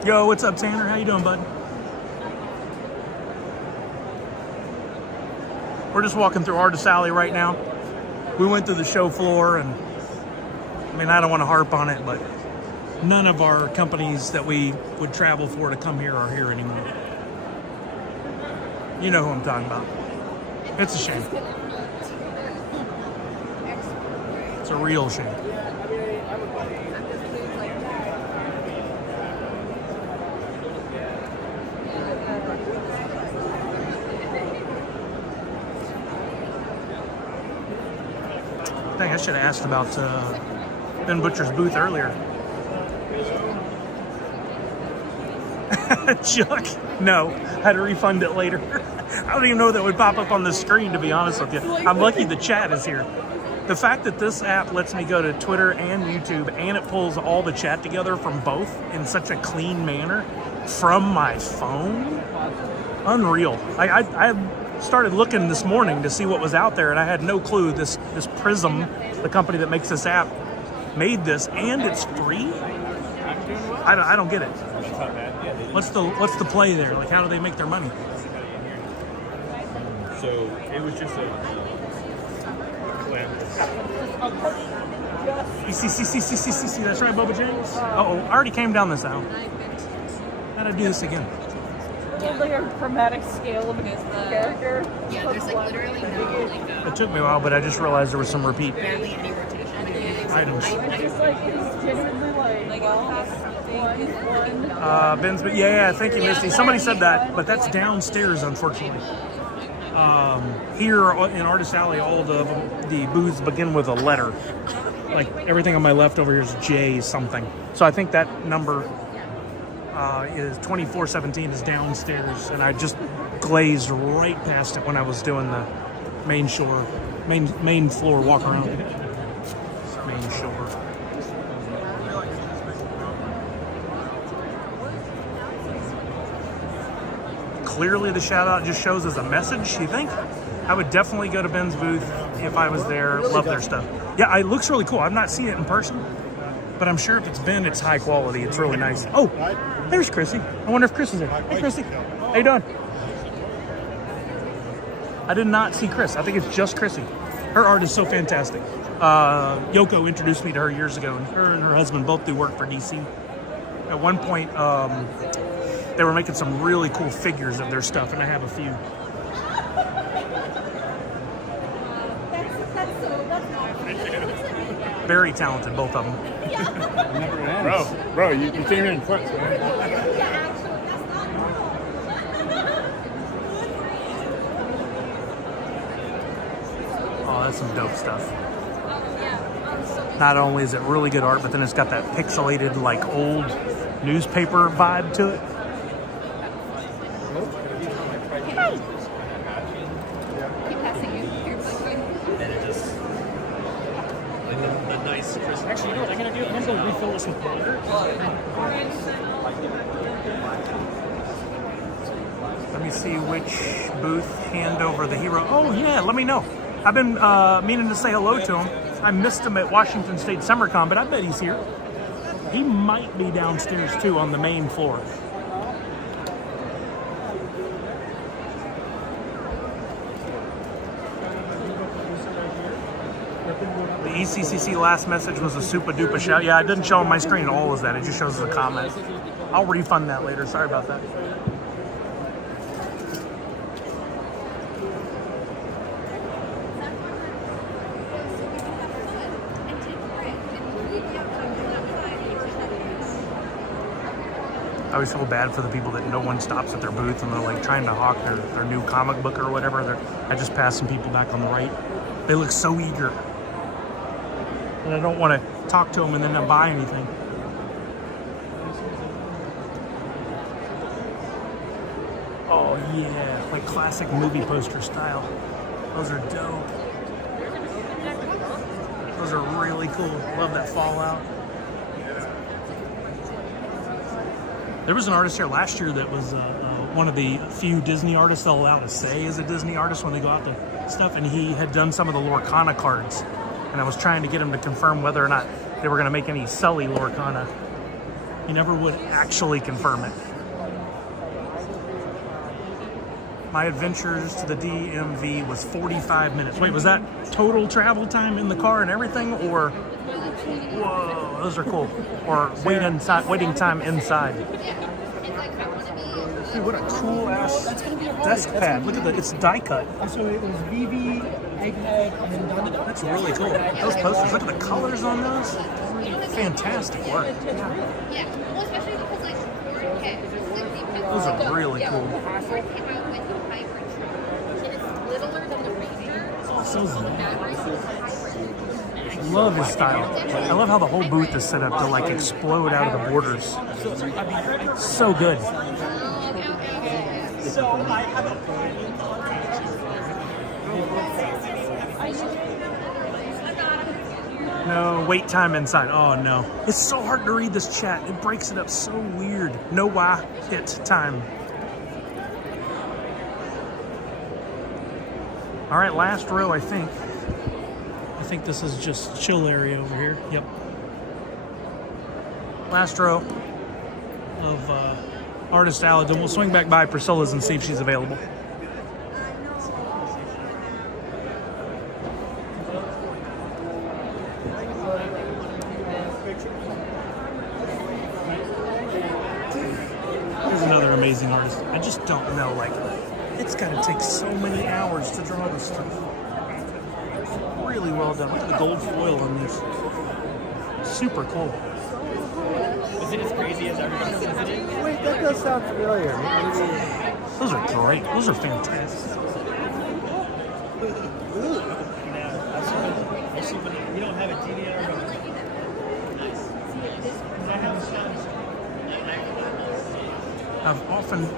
Yo, what's up, Tanner? How you doing, bud? We're just walking through Artist Alley right now. We went through the show floor, and I mean, I don't want to harp on it, but none of our companies that we would travel for to come here are here anymore. You know who I'm talking about. It's a shame. It's a real shame. Dang, I should have asked about Ben Butcher's booth earlier. Chuck? No, I had to refund it later. I don't even know that would pop up on the screen, to be honest with you. I'm lucky the chat is here. The fact that this app lets me go to Twitter and YouTube and it pulls all the chat together from both in such a clean manner from my phone, unreal. I started looking this morning to see what was out there, and I had no clue this Prism, the company that makes this app, made this, and it's free. I don't get it. What's the play there? Like, how do they make their money? So it was just a ECCC, that's right, Boba James. Uh-oh, I already came down this aisle. How'd I do this again? Like a chromatic scale of his character. Yeah, there's like literally no like It took me a while, but I just realized there was some repeat barely any rotation. items. It's just like, it's genuinely like one. Ben's, but yeah, thank you, Misty. Somebody said that, but that's downstairs, unfortunately. Here in Artist Alley, all the booths begin with a letter. Like everything on my left over here is J something. So I think that number is 2417 is downstairs, and I just glazed right past it when I was doing the main floor walk around. Main shore. Clearly the shout out just shows as a message, you think? I would definitely go to Ben's booth if I was there. Love their stuff. Yeah, it looks really cool. I've not seen it in person, but I'm sure if it's Ben, it's high quality. It's really nice. Oh, there's Chrissy. I wonder if Chris is there. Hey, Chrissy. How you doing? I did not see Chris. I think it's just Chrissy. Her art is so fantastic. Yoko introduced me to her years ago, and her husband both do work for DC. At one point, they were making some really cool figures of their stuff, and I have a few. Very talented, both of them. Bro, you came here in quick, man. Oh, that's some dope stuff. Not only is it really good art, but then it's got that pixelated, like, old newspaper vibe to it. Actually, you know what I'm gonna do? I'm gonna go refill this with water. Let me see which booth hand over the hero. Oh yeah, let me know. I've been meaning to say hello to him. I missed him at Washington State SummerCon, but I bet he's here. He might be downstairs too on the main floor. The ECCC last message was a super duper shout. Yeah, it didn't show on my screen at all as that. It just shows as a comment. I'll refund that later. Sorry about that. I always feel bad for the people that no one stops at their booth and they're like trying to hawk their new comic book or whatever. I just passed some people back on the right. They look so eager. And I don't want to talk to them and then not buy anything. Oh yeah, like classic movie poster style. Those are dope. Those are really cool. Love that Fallout. There was an artist here last year that was one of the few Disney artists they'll allow to say is a Disney artist when they go out to stuff, and he had done some of the Lorcana cards. And I was trying to get him to confirm whether or not they were going to make any Sully Lorcana. He never would actually confirm it. My adventures to the DMV was 45 minutes. Wait, was that total travel time in the car and everything, or? Whoa, those are cool. Or waiting time inside. Dude, what a cool ass desk pad. Look at it's die cut. So it was VV, Egghead, and then Donnie. That's really cool. Those posters, look at the colors on those. Fantastic work. Yeah. Well, especially because like Those are really cool. Ford came out with a hybrid truck, and it's littler than the Ranger. So love his style. I love how the whole booth is set up to like explode out of the borders. So good. So I haven't. No, wait time inside. Oh no. It's so hard to read this chat. It breaks it up so weird. No why hit time. All right, last row, I think. I think this is just chill area over here. Yep. Last row of Artist Alley. Then we'll swing back by Priscilla's and see if she's available. Here's another amazing artist. I just don't know, like, it's gotta take so many hours to draw this stuff. Really well done. Look at the gold foil on these. Super cool. Is it as crazy as everybody says it is? Wait, that does sound familiar. Those are great. Those are fantastic. You don't have a DVR. I've often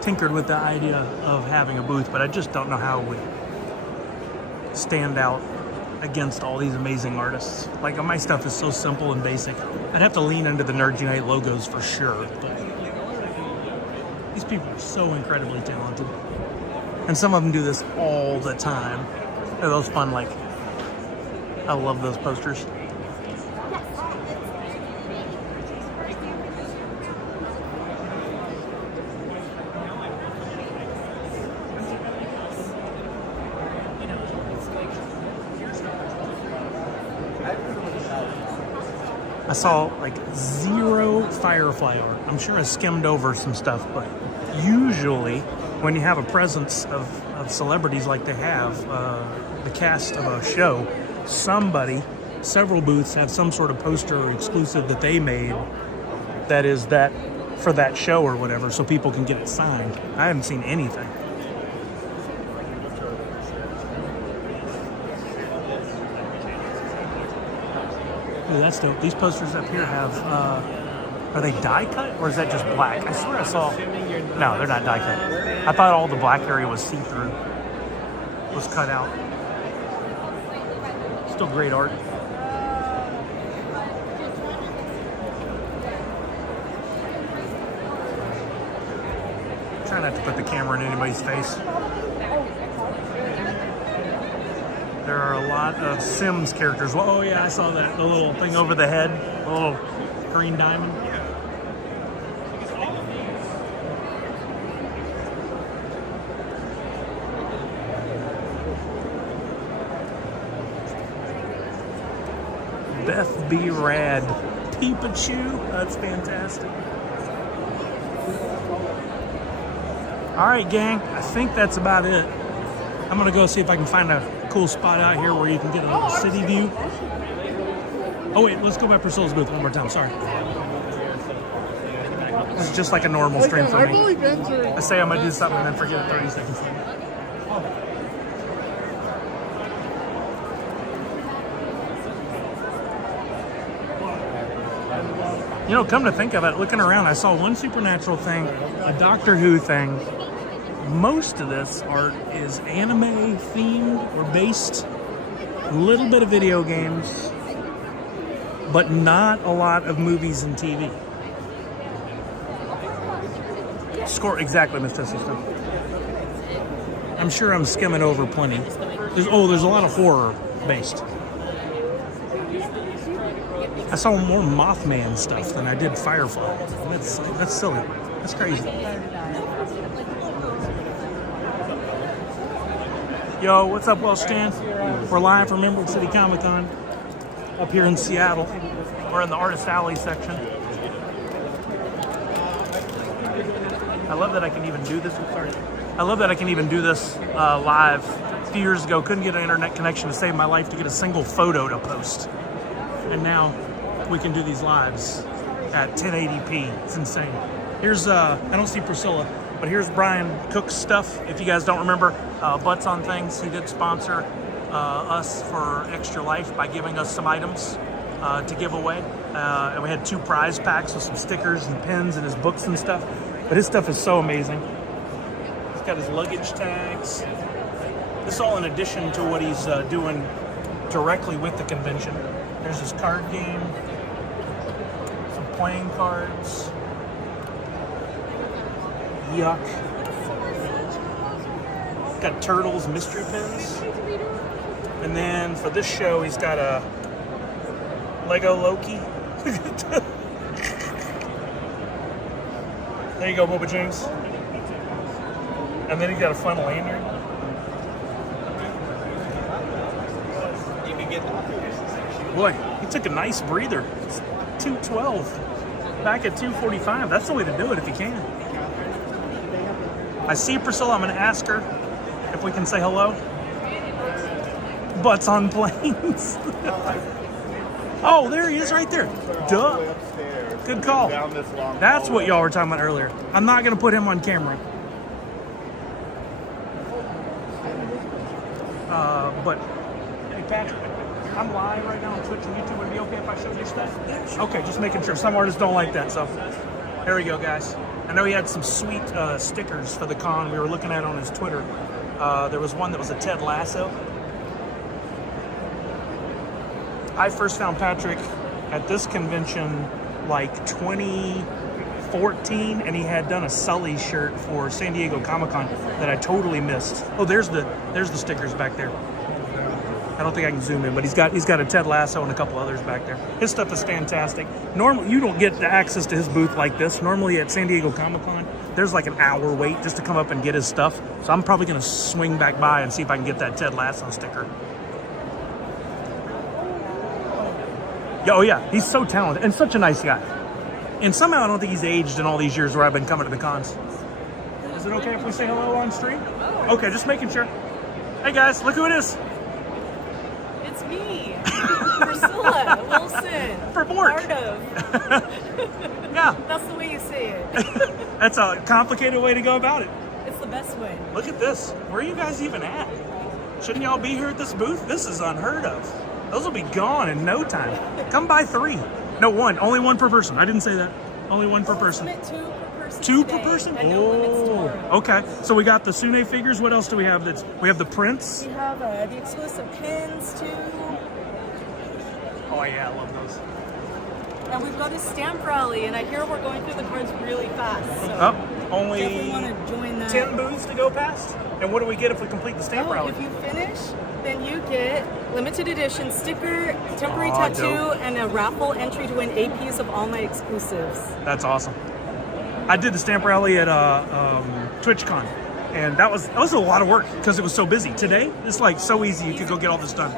tinkered with the idea of having a booth, but I just don't know how it would stand out against all these amazing artists. Like, my stuff is so simple and basic. I'd have to lean into the Nerd Unite logos for sure, but these people are so incredibly talented. And some of them do this all the time. They're those fun, like, I love those posters. I saw like 0 Firefly art. I'm sure I skimmed over some stuff, but usually when you have a presence of celebrities like they have, the cast of a show, several booths have some sort of poster or exclusive that they made that is that for that show or whatever, so people can get it signed. I haven't seen anything. Ooh, that's dope. These posters up here have, are they die cut or is that just black? I swear I saw, no, they're not die cut. I thought all the black area was see-through, was cut out. Still great art. Try not to put the camera in anybody's face. There are a lot of Sims characters. Well, oh yeah, I saw that. The little thing over the head, the little green diamond. Beth B. Rad. Peepachu. That's fantastic. All right, gang. I think that's about it. I'm going to go see if I can find a cool spot out here where you can get a city view. Oh, wait. Let's go by Priscilla's booth one more time. Sorry. This is just like a normal stream for me. I say I'm going to do something and then forget it 30 seconds later. You know, come to think of it, looking around, I saw one Supernatural thing, a Doctor Who thing. Most of this art is anime themed or based, a little bit of video games, but not a lot of movies and TV. Score exactly, Miss Tessie. I'm sure I'm skimming over plenty. There's a lot of horror based. I saw more Mothman stuff than I did Firefly. That's silly. That's crazy. Yo, what's up, Welsh Stan? We're live from Emerald City Comic Con up here in Seattle. We're in the Artist Alley section. I love that I can even do this. I love that I can even do this live. A few years ago, couldn't get an internet connection to save my life to get a single photo to post. And now we can do these lives at 1080p. It's insane. Here's, I don't see Priscilla, but here's Brian Cook's stuff. If you guys don't remember, Butts on Things, he did sponsor us for Extra Life by giving us some items to give away. And we had 2 prize packs with some stickers and pins and his books and stuff. But his stuff is so amazing. He's got his luggage tags. This is all in addition to what he's doing directly with the convention. There's his card game, some playing cards. Yuck. Got Turtles mystery pins. And then for this show, he's got a Lego Loki. There you go, Boba James. And then he's got a fun lanyard. Boy, he took a nice breather. It's 212. Back at 245. That's the way to do it if you can. I see Priscilla. I'm going to ask her if we can say hello. Butts on Planes. Oh, there he is right there. Duh. Good call. That's what y'all were talking about earlier. I'm not going to put him on camera. But hey, Patrick, I'm live right now on Twitch and YouTube. Would it be okay if I showed you stuff? Yeah, sure. Okay, just making sure. Some artists don't like that, so there we go, guys. I know he had some sweet stickers for the con. We were looking at on his Twitter. There was one that was a Ted Lasso. I first found Patrick at this convention like 2014, and he had done a Sully shirt for San Diego Comic-Con that I totally missed. Oh, there's the stickers back there. I don't think I can zoom in, but he's got a Ted Lasso and a couple others back there. His stuff is fantastic. Normally, you don't get the access to his booth like this. Normally at San Diego Comic-Con, there's like an hour wait just to come up and get his stuff. So I'm probably gonna swing back by and see if I can get that Ted Lasso sticker. Yeah, oh yeah, he's so talented and such a nice guy. And somehow I don't think he's aged in all these years where I've been coming to the cons. Is it okay if we say hello on stream? Okay, just making sure. Hey guys, look who it is. It's me, Priscilla Wilson. For work. Part of. Yeah. That's the way you say it. That's a complicated way to go about it. It's the best way. Look at this. Where are you guys even at? Shouldn't y'all be here at this booth? This is unheard of. Those will be gone in no time. Come by 3. No, 1. Only 1 per person. I didn't say that. Only 1 per person. 2 per person. 2 today, per person? And no limits tomorrow. Okay. So we got the Sune figures. What else do we have? We have the prints. We have the exclusive pins too. Oh yeah, I love those. And we've got a stamp rally, and I hear we're going through the cards really fast. So Only definitely want to join that. 10 booths to go past. And what do we get if we complete the stamp rally? If you finish, then you get limited edition sticker, temporary Aw, tattoo, dope. and a raffle entry to win a piece of all my exclusives. That's awesome. I did the stamp rally at TwitchCon, and that was a lot of work because it was so busy. Today, it's like so easy. You could go get all this done.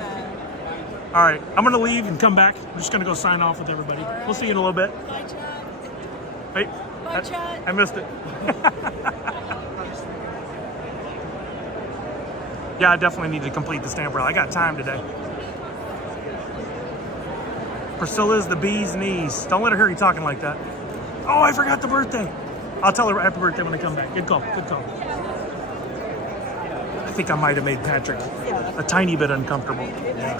All right, I'm gonna leave and come back. I'm just gonna go sign off with everybody. We'll see you in a little bit. Bye, chat. Hey, Bye, chat. I missed it. Yeah, I definitely need to complete the stamp rally. I got time today. Priscilla's the bee's knees. Don't let her hear you talking like that. Oh, I forgot the birthday. I'll tell her happy birthday when I come back. Good call, good call. I think I might have made Patrick a tiny bit uncomfortable. Yeah.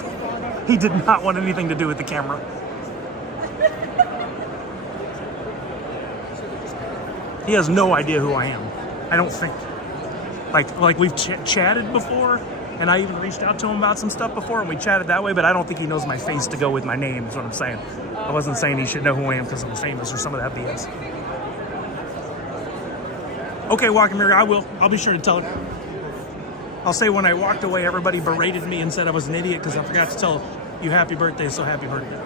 He did not want anything to do with the camera. He has no idea who I am. I don't think. Like we've chatted before, and I even reached out to him about some stuff before, and we chatted that way, but I don't think he knows my face to go with my name, is what I'm saying. I wasn't saying he should know who I am because I'm famous or some of that BS. Okay, Walker, I will. I'll be sure to tell her. I'll say when I walked away, everybody berated me and said I was an idiot because I forgot to tell you happy birthday, so happy birthday.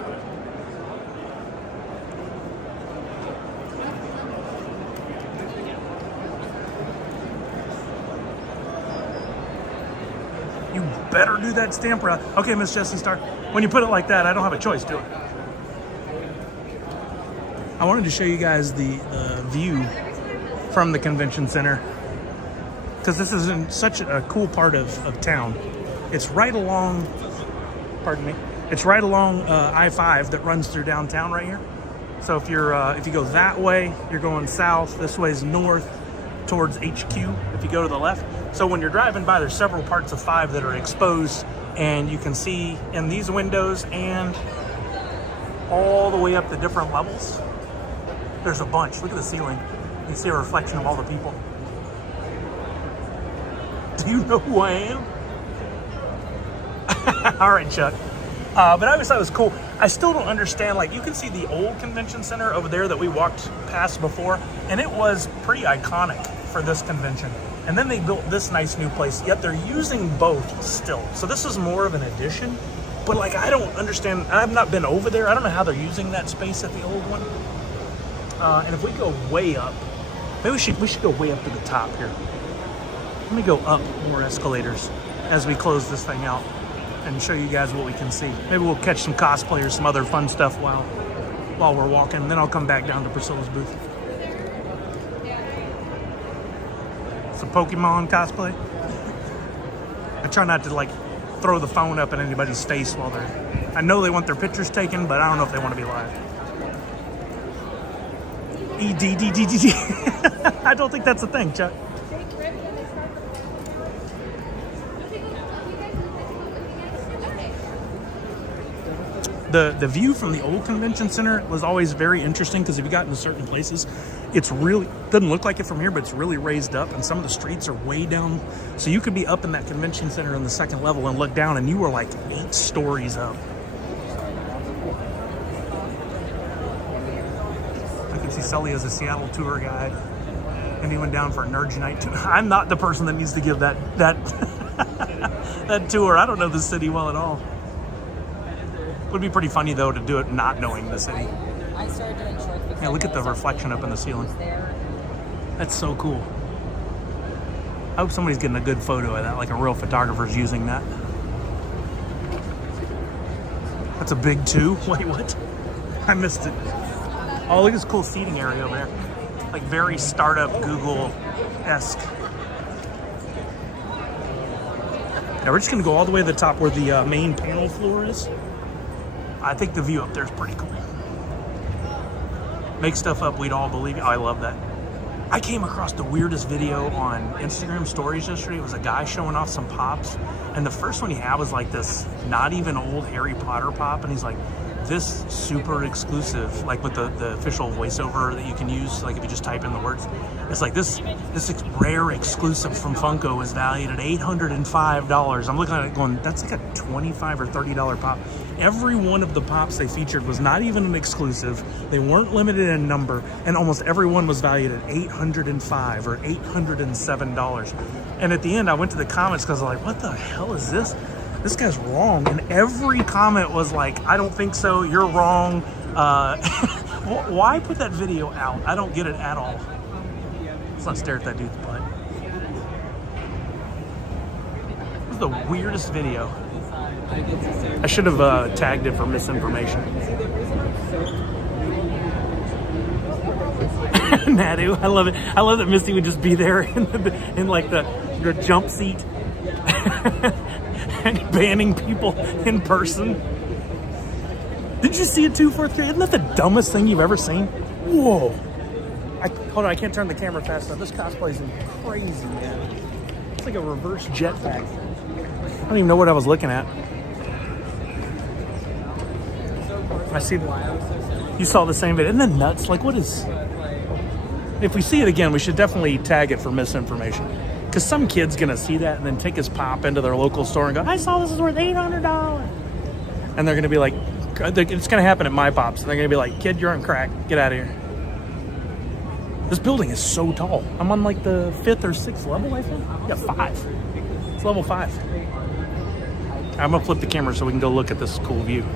You better do that stamp rally. Okay, Miss Jessie Star. When you put it like that, I don't have a choice, do I? I wanted to show you guys the view from the convention center because this is in such a cool part of town. It's right along, pardon me, it's right along I-5 that runs through downtown right here. So if you go that way, you're going south. This way is north towards HQ if you go to the left. So when you're driving by, there's several parts of 5 that are exposed, and you can see in these windows and all the way up the different levels. There's a bunch. Look at the ceiling. You can see a reflection of all the people. Do you know who I am? All right, Chuck. But I always thought it was cool. I still don't understand, like, you can see the old convention center over there that we walked past before, and it was pretty iconic for this convention. And then they built this nice new place, yet they're using both still. So this is more of an addition, but like, I don't understand. I've not been over there. I don't know how they're using that space at the old one. And if we go way up, maybe we should go way up to the top here. Let me go up more escalators as we close this thing out and show you guys what we can see. Maybe we'll catch some cosplayers, some other fun stuff while we're walking. Then I'll come back down to Priscilla's booth. Some Pokemon cosplay. I try not to like throw the phone up in anybody's face while they're. I know they want their pictures taken, but I don't know if they want to be live. EDDDD. I don't think that's a thing, Chuck. The view from the old convention center was always very interesting because if you got into certain places, it's really, doesn't look like it from here, but it's really raised up and some of the streets are way down. So you could be up in that convention center on the second level and look down and you were like 8 stories up. I can see Sully as a Seattle tour guide and he went down for a Nerds Night tour. I'm not the person that needs to give that that tour. I don't know the city well at all. Would be pretty funny though to do it not knowing the city. I started doing shorts because Yeah, look at the reflection up in the ceiling. That's so cool. I hope somebody's getting a good photo of that, like a real photographer's using that. That's a big 2. Wait, what? I missed it. Oh, look at this cool seating area over there. Like very startup Google-esque. Now we're just gonna go all the way to the top where the main panel floor is. I think the view up there is pretty cool. Make stuff up, we'd all believe it. Oh, I love that. I came across the weirdest video on Instagram stories yesterday. It was a guy showing off some pops. And the first one he had was like this not even old Harry Potter pop. And he's like, this super exclusive, like with the official voiceover that you can use, like if you just type in the words. It's like this rare exclusive from Funko is valued at $805. I'm looking at it going, that's like a $25 or $30 pop. Every one of the pops they featured was not even an exclusive. They weren't limited in number, and almost every one was valued at $805 or $807. And at the end, I went to the comments because I was like, what the hell is this? This guy's wrong. And every comment was like, I don't think so, you're wrong. Why put that video out? I don't get it at all. Let's not stare at that dude's butt. This is the weirdest video. I should have tagged it for misinformation. Nadu, I love it. I love that Misty would just be there in like the jump seat and banning people in person. Did you see it too, 4th grade? Isn't that the dumbest thing you've ever seen? Whoa. Hold on, I can't turn the camera fast enough. This cosplay's crazy, man. It's like a reverse jetpack. I don't even know what I was looking at. I see you saw the same video. Isn't that nuts? Like, what is... If we see it again, we should definitely tag it for misinformation. Because some kid's going to see that and then take his pop into their local store and go, I saw this is worth $800. And they're going to be like, it's going to happen at my pops. And they're going to be like, kid, you're on crack. Get out of here. This building is so tall. I'm on like the 5th or 6th level, I think. Yeah, 5. It's level 5. I'm going to flip the camera so we can go look at this cool view.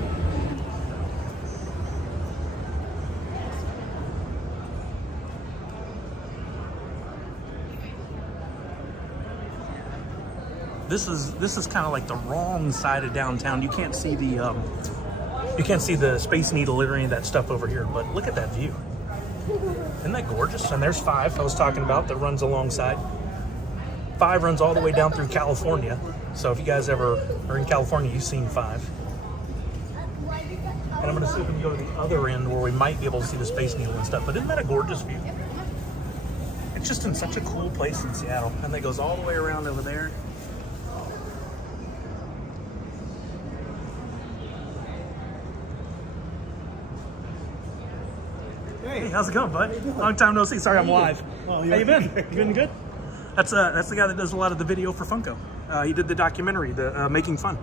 This is kind of like the wrong side of downtown. You can't see the Space Needle or any of that stuff over here, but look at that view. Isn't that gorgeous? And there's 5 I was talking about that runs alongside. 5 runs all the way down through California. So if you guys ever are in California, you've seen 5. And I'm gonna see if we can go to the other end where we might be able to see the Space Needle and stuff. But isn't that a gorgeous view? It's just in such a cool place in Seattle. And it goes all the way around over there. Hey, how's it going, bud? Long time no see. Sorry, I'm live. How you been? You been good? That's the guy that does a lot of the video for Funko. He did the documentary, the Making Fun.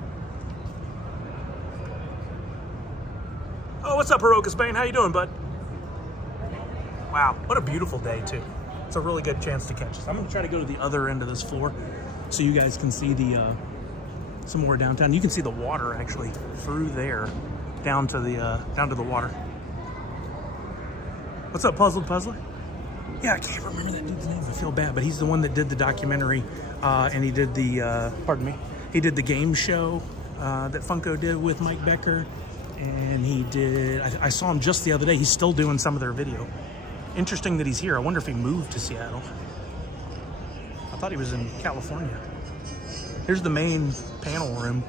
Oh, what's up, Hiroka Spain? How you doing, bud? Wow, what a beautiful day too. It's a really good chance to catch us. I'm gonna try to go to the other end of this floor so you guys can see the some more downtown. You can see the water actually through there down to the water. What's up, Puzzled Puzzler? Yeah, I can't remember that dude's name. I feel bad, but he's the one that did the documentary, and he did the, pardon me, he did the game show that Funko did with Mike Becker, and he did, I saw him just the other day. He's still doing some of their video. Interesting that he's here. I wonder if he moved to Seattle. I thought he was in California. Here's the main panel room.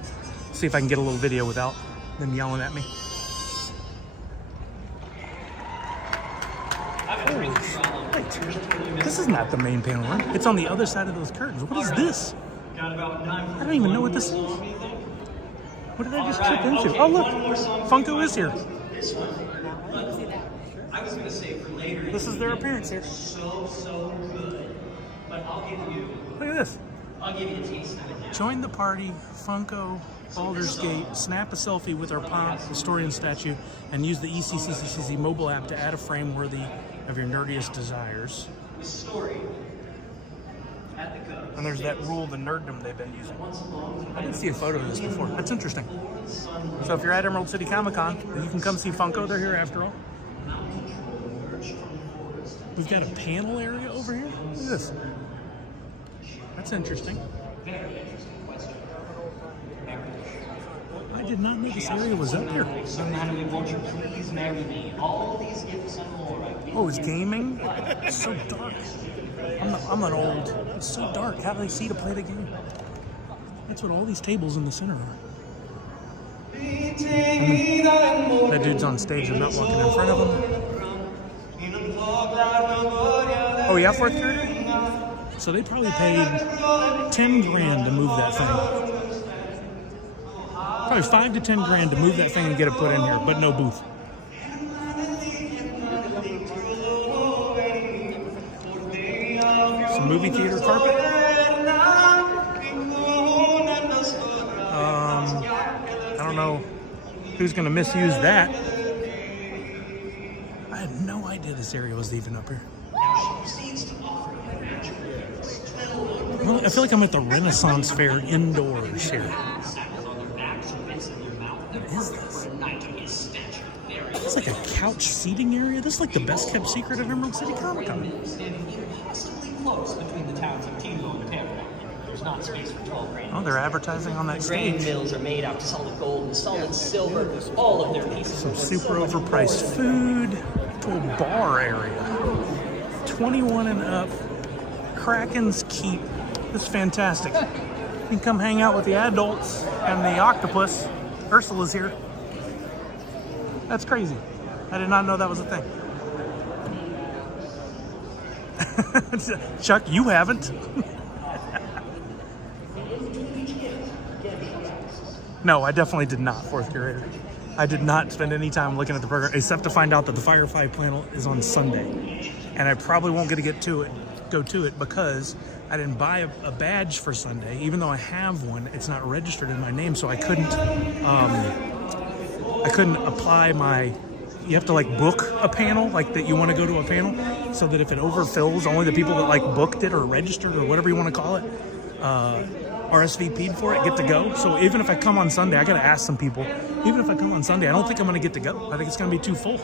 See if I can get a little video without them yelling at me. Wait, this is not the main panel room. It's on the other side of those curtains. What is this? I don't even know what this is. What did I just trip into? Oh, look. Funko is here. I was gonna say for later. This is their appearance here. So good. But I'll give you Look at this. a taste of it now. Join the party, Funko, Baldur's Gate, snap a selfie with our Pomp historian statue, and use the ECCC mobile app to add a frame worthy of your nerdiest desires. The story at the Cove. And there's that rule, the nerddom they've been using. I didn't see a photo of this before. That's interesting. So if you're at Emerald City Comic Con, you can come see Funko. They're here after all. We've got a panel area over here. Look at this. That's interesting. I did not know this area was up here. So Natalie, won't you please marry me? All these gifts and more. Oh, it's gaming? It's so dark. I'm not old. It's so dark. How do they see to play the game? That's what all these tables in the center are. That dude's on stage. I'm not walking in front of him. Oh, yeah, fourth grader? So they probably paid 10 grand to move that thing. Probably 5 to 10 grand to move that thing and get it put in here, but no booth. Some movie theater carpet. I don't know who's going to misuse that. I had no idea this area was even up here. Well, I feel like I'm at the Renaissance Fair indoors here. What is this? It's like a couch seating area. This is like the best kept secret of Emerald City Comic Con. Close between the towns of Tingo and Tampa. There's not space for 12 grain. Oh, they're advertising on that Grain stage. mills are made out of solid gold and solid silver. All of their pieces. Some super overpriced food. To a bar area. 21 and up. Kraken's Keep. This is fantastic. You can come hang out with the adults and the octopus. Ursula's here. That's crazy. I did not know that was a thing. Chuck, you haven't. No, I definitely did not, fourth grader. I did not spend any time looking at the program except to find out that the Firefly panel is on Sunday. And I probably won't get to go to it because I didn't buy a badge for Sunday. Even though I have one, it's not registered in my name, so I couldn't apply my. You have to like book a panel, like that you want to go to a panel, so that if it overfills, only the people that like booked it or registered or whatever you want to call it, RSVP'd for it, get to go. So even if I come on Sunday, I got to ask some people. Even if I come on Sunday, I don't think I'm going to get to go. I think it's going to be too full.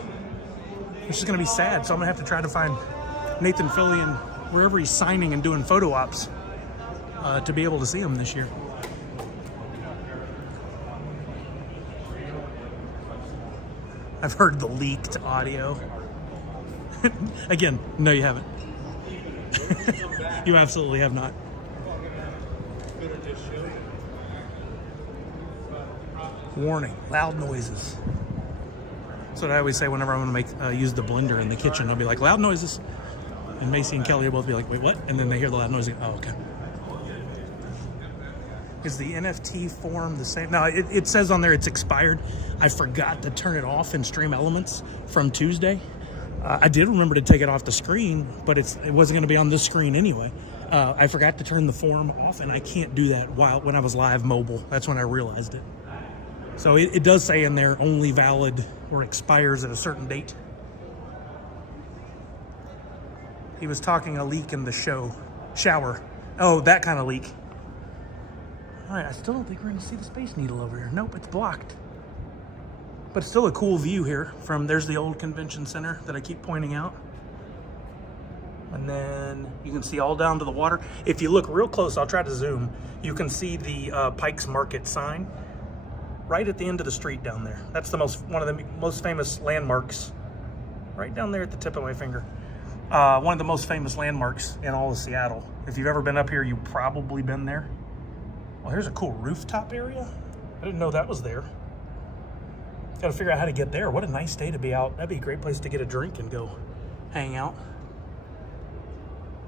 It's just going to be sad. So I'm going to have to try to find Nathan Fillion wherever he's signing and doing photo ops to be able to see him this year. I've heard the leaked audio. Again, no, you haven't. You absolutely have not. Warning, loud noises. That's what I always say whenever I'm going to use the blender in the kitchen. I'll be like, loud noises. And Macy and Kelly will both be like, wait, what? And then they hear the loud noise. Oh, okay. Is the NFT form the same? No, it says on there it's expired. I forgot to turn it off in Stream Elements from Tuesday. I did remember to take it off the screen, but it wasn't going to be on this screen anyway. I forgot to turn the form off, and I can't do that when I was live mobile. That's when I realized it. So it does say in there only valid or expires at a certain date. He was talking a leak in the shower. Oh, that kind of leak. All right, I still don't think we're gonna see the Space Needle over here. Nope, it's blocked. But still a cool view here there's the old convention center that I keep pointing out. And then you can see all down to the water. If you look real close, I'll try to zoom, you can see the Pike's Market sign right at the end of the street down there. That's one of the most famous landmarks, right down there at the tip of my finger. One of the most famous landmarks in all of Seattle. If you've ever been up here, you've probably been there. Well, here's a cool rooftop area. I didn't know that was there. Got to figure out how to get there. What a nice day to be out. That'd be a great place to get a drink and go hang out.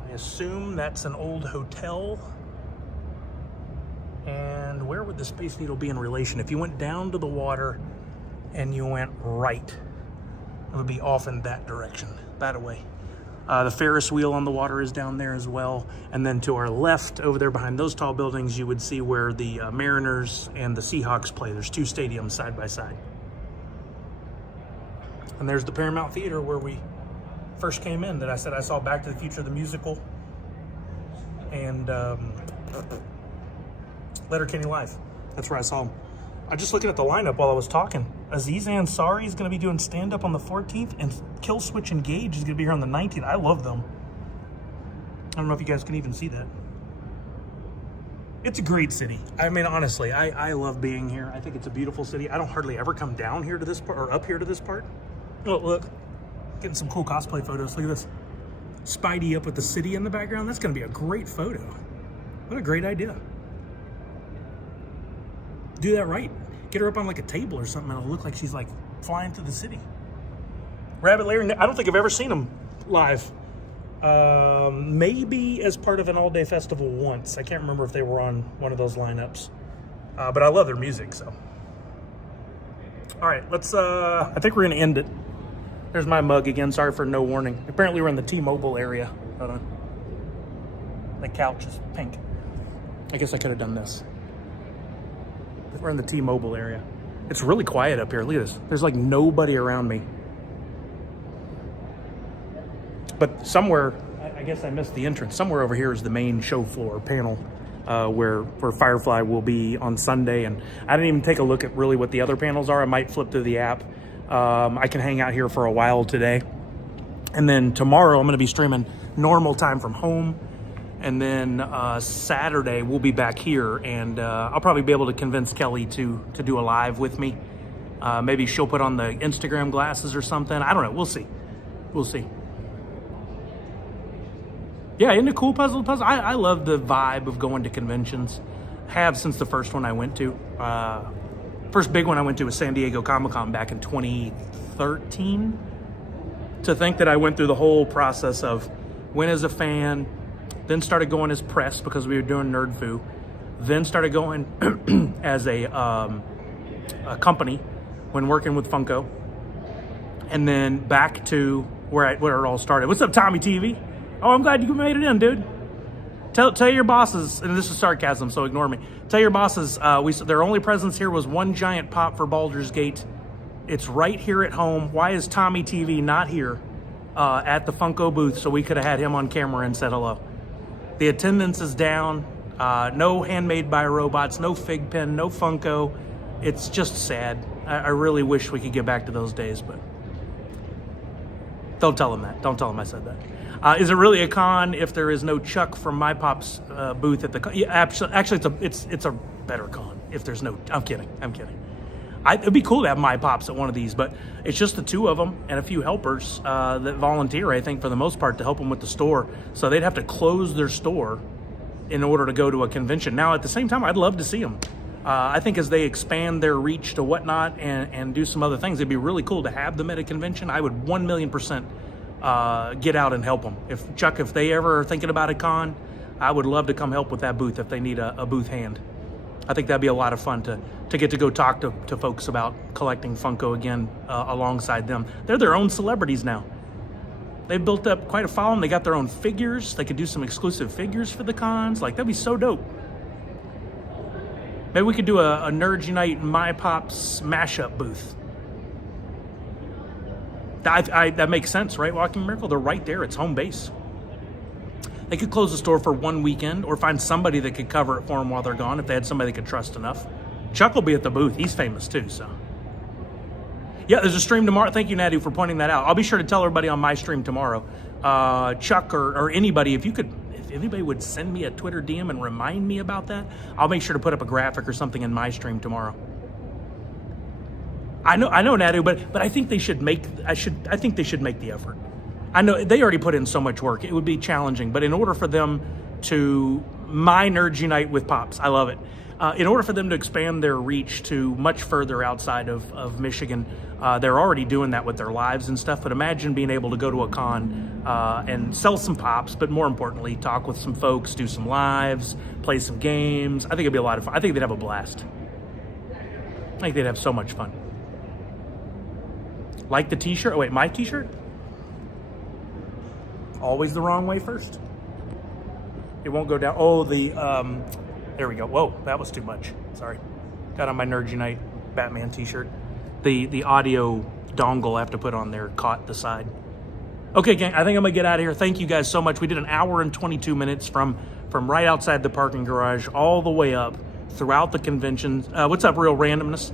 I assume that's an old hotel. And where would the Space Needle be in relation? If you went down to the water and you went right, it would be off in that direction, that way. The Ferris wheel on the water is down there as well. And then to our left, over there behind those tall buildings, you would see where the Mariners and the Seahawks play. There's two stadiums side by side. And there's the Paramount Theater where we first came in, that I said I saw Back to the Future, the musical, and Letterkenny Live. That's where I saw him. I just looking at the lineup while I was talking. Aziz Ansari is going to be doing stand-up on the 14th, and Killswitch Engage is going to be here on the 19th. I love them. I don't know if you guys can even see that. It's a great city. I mean, honestly, I love being here. I think it's a beautiful city. I don't hardly ever come down here to this part, or up here to this part. Oh, look. Getting some cool cosplay photos. Look at this. Spidey up with the city in the background. That's going to be a great photo. What a great idea. Do that right. Get her up on like a table or something, and it'll look like she's like flying through the city. Rabbit Lair, I don't think I've ever seen them live. Maybe as part of an all-day festival once. I can't remember if they were on one of those lineups. But I love their music, so. All right, let's, I think we're gonna end it. There's my mug again, sorry for no warning. Apparently we're in the T-Mobile area. Hold on. The couch is pink. I guess I could have done this. We're in the T-Mobile area. It's really quiet up here. Look at this. There's like nobody around me. But somewhere, I guess I missed the entrance. Somewhere over here is the main show floor panel where Firefly will be on Sunday. And I didn't even take a look at really what the other panels are. I might flip through the app. I can hang out here for a while today. And then tomorrow I'm going to be streaming normal time from home. And then Saturday we'll be back here, and I'll probably be able to convince Kelly to do a live with me. Maybe she'll put on the Instagram glasses or something. I don't know. We'll see. We'll see. Yeah, into cool puzzle. I love the vibe of going to conventions. Have since the first one I went to. First big one I went to was San Diego Comic-Con back in 2013. To think that I went through the whole process of went as a fan, then started going as press because we were doing Nerd Foo, then started going as a company when working with Funko, and then back to where it all started. What's up, Tommy TV? Oh, I'm glad you made it in, dude. Tell your bosses, and this is sarcasm, so ignore me. Tell your bosses, their only presence here was one giant pop for Baldur's Gate. It's right here at home. Why is Tommy TV not here at the Funko booth so we could have had him on camera and said hello? The attendance is down. No Handmade by Robots, no Fig Pen, no Funko. It's just sad. I really wish we could get back to those days, but don't tell them that. Don't tell them I said that. Is it really a con if there is no Chuck from My Pop's booth at the con? Yeah, actually, it's a better con if there's no. I'm kidding. It'd be cool to have My Pops at one of these, but it's just the two of them and a few helpers that volunteer, I think, for the most part, to help them with the store. So they'd have to close their store in order to go to a convention. Now, at the same time, I'd love to see them. I think as they expand their reach to whatnot and do some other things, it'd be really cool to have them at a convention. I would 1,000,000% get out and help them. If they ever are thinking about a con, I would love to come help with that booth if they need a booth hand. I think that'd be a lot of fun to get to go talk to folks about collecting Funko again alongside them. They're their own celebrities now. They've built up quite a following. They got their own figures. They could do some exclusive figures for the cons. Like, that'd be so dope. Maybe we could do a Nerds Unite My Pops mashup booth. That makes sense, right, Walking Miracle? They're right there. It's home base. They could close the store for one weekend or find somebody that could cover it for them while they're gone if they had somebody they could trust enough. Chuck will be at the booth. He's famous too, so. Yeah, there's a stream tomorrow. Thank you, Natty, for pointing that out. I'll be sure to tell everybody on my stream tomorrow. Chuck or anybody, if anybody would send me a Twitter DM and remind me about that, I'll make sure to put up a graphic or something in my stream tomorrow. I know, Nadu, but I think they should make. I think they should make the effort. I know they already put in so much work. It would be challenging, but in order for them to My Nerds Unite with Pops, I love it. in order for them to expand their reach to much further outside of Michigan, they're already doing that with their lives and stuff. But imagine being able to go to a con and sell some pops, but more importantly, talk with some folks, do some lives, play some games. I think it'd be a lot of fun. I think they'd have a blast. I think they'd have so much fun. Like the t-shirt. Oh, wait, my t-shirt? Always the wrong way first. It won't go down. Oh, there we go. Whoa, that was too much. Sorry. Got on my Nerd Unite Batman t-shirt. The audio dongle I have to put on there caught the side. Okay, gang, I think I'm gonna get out of here. Thank you guys so much. We did an hour and 22 minutes from right outside the parking garage all the way up throughout the convention. What's up, Real Randomness?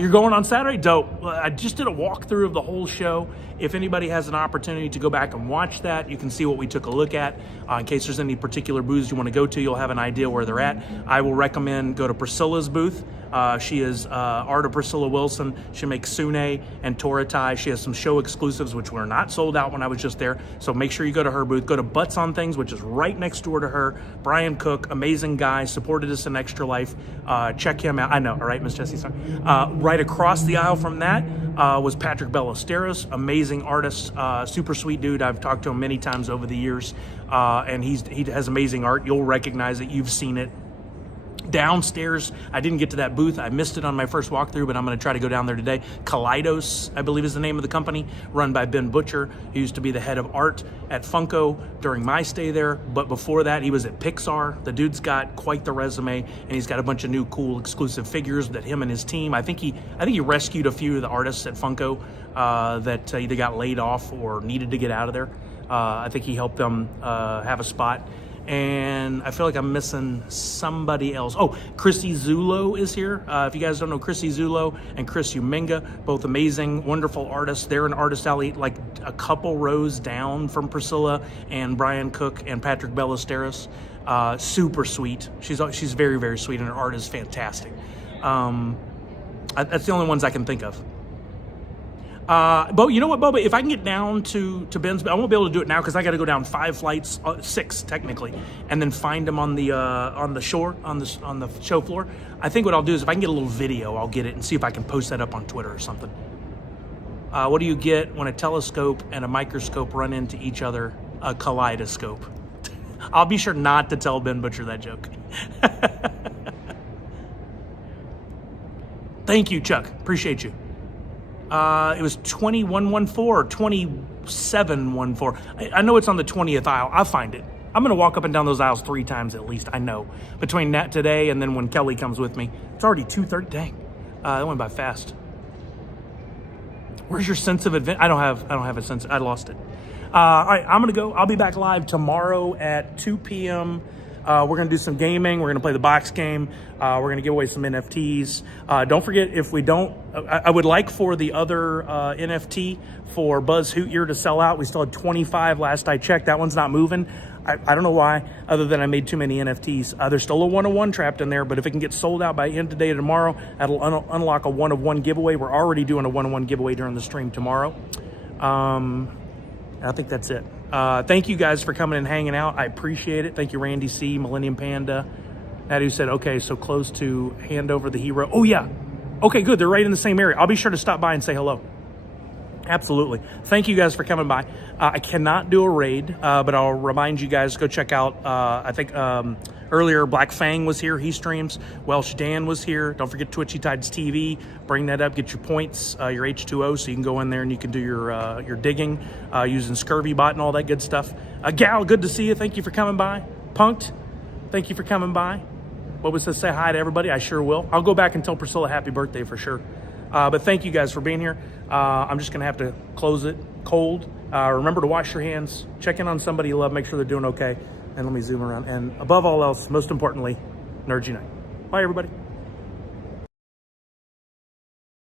You're going on Saturday? Dope. I just did a walkthrough of the whole show. If anybody has an opportunity to go back and watch that, you can see what we took a look at. In case there's any particular booths you want to go to, you'll have an idea where they're at. I will recommend go to Priscilla's booth. She is Art of Priscilla Wilson. She makes Sune and Toratai. She has some show exclusives, which were not sold out when I was just there. So make sure you go to her booth. Go to Butts on Things, which is right next door to her. Brian Cook, amazing guy, supported us in Extra Life. Check him out. I know, all right, Miss Jessie, sorry. Right across the aisle from that was Patrick Ballesteros, amazing artist, super sweet dude. I've talked to him many times over the years, and he has amazing art. You'll recognize it. You've seen it. Downstairs, I didn't get to that booth. I missed it on my first walkthrough, but I'm going to try to go down there today. Kaleidos, I believe is the name of the company, run by Ben Butcher. He used to be the head of art at Funko during my stay there, but before that, he was at Pixar. The dude's got quite the resume, and he's got a bunch of new cool exclusive figures that him and his team. I think he rescued a few of the artists at Funko that either got laid off or needed to get out of there. I think he helped them have a spot. And I feel like I'm missing somebody else. Oh, Chrissy Zulo is here. If you guys don't know Chrissy Zulo and Chris Uminga, both amazing, wonderful artists. They're an artist alley like a couple rows down from Priscilla and Brian Cook and Patrick Ballesteros. Super sweet. She's very, very sweet, and her art is fantastic. That's the only ones I can think of. But you know what, Bubba? If I can get down to Ben's, I won't be able to do it now because I got to go down 5 flights, 6 technically, and then find him on the shore, on the show floor. I think what I'll do is if I can get a little video, I'll get it and see if I can post that up on Twitter or something. What do you get when a telescope and a microscope run into each other? A kaleidoscope. I'll be sure not to tell Ben Butcher that joke. Thank you, Chuck. Appreciate you. It was 2114 or 2714. I know it's on the 20th aisle. I'll find it. I'm going to walk up and down those aisles 3 times at least. I know. Between that today and then when Kelly comes with me. It's already 2:30. Dang. That went by fast. Where's your sense of adventure? I don't have a sense. I lost it. All right, I'm going to go. I'll be back live tomorrow at 2 p.m. We're going to do some gaming. We're going to play the box game. We're going to give away some NFTs. Don't forget, if we don't, I would like for the other NFT for Buzz Hoot to sell out. We still had 25 last I checked. That one's not moving. I don't know why, other than I made too many NFTs. There's still a 1-of-1 trapped in there, but if it can get sold out by end of day tomorrow, that'll unlock a 1-of-1 giveaway. We're already doing a 1-of-1 giveaway during the stream tomorrow. I think that's it. Thank you guys for coming and hanging out. I appreciate it. Thank you, Randy C, Millennium Panda. That who said, okay, so close to hand over the hero. Oh, yeah. Okay, good. They're right in the same area. I'll be sure to stop by and say hello. Absolutely. Thank you guys for coming by. I cannot do a raid, but I'll remind you guys, go check out, I think earlier Black Fang was here. He streams. Welsh Dan was here. Don't forget Twitchy Tides TV. Bring that up. Get your points, your H2O, so you can go in there and you can do your digging using Scurvy Bot and all that good stuff. Gal, good to see you. Thank you for coming by. Punked, thank you for coming by. What was this? Say hi to everybody. I sure will. I'll go back and tell Priscilla happy birthday for sure. But thank you guys for being here. I'm just going to have to close it cold. Remember to wash your hands. Check in on somebody you love. Make sure they're doing okay. And let me zoom around. And above all else, most importantly, Nerd Unite. Bye, everybody.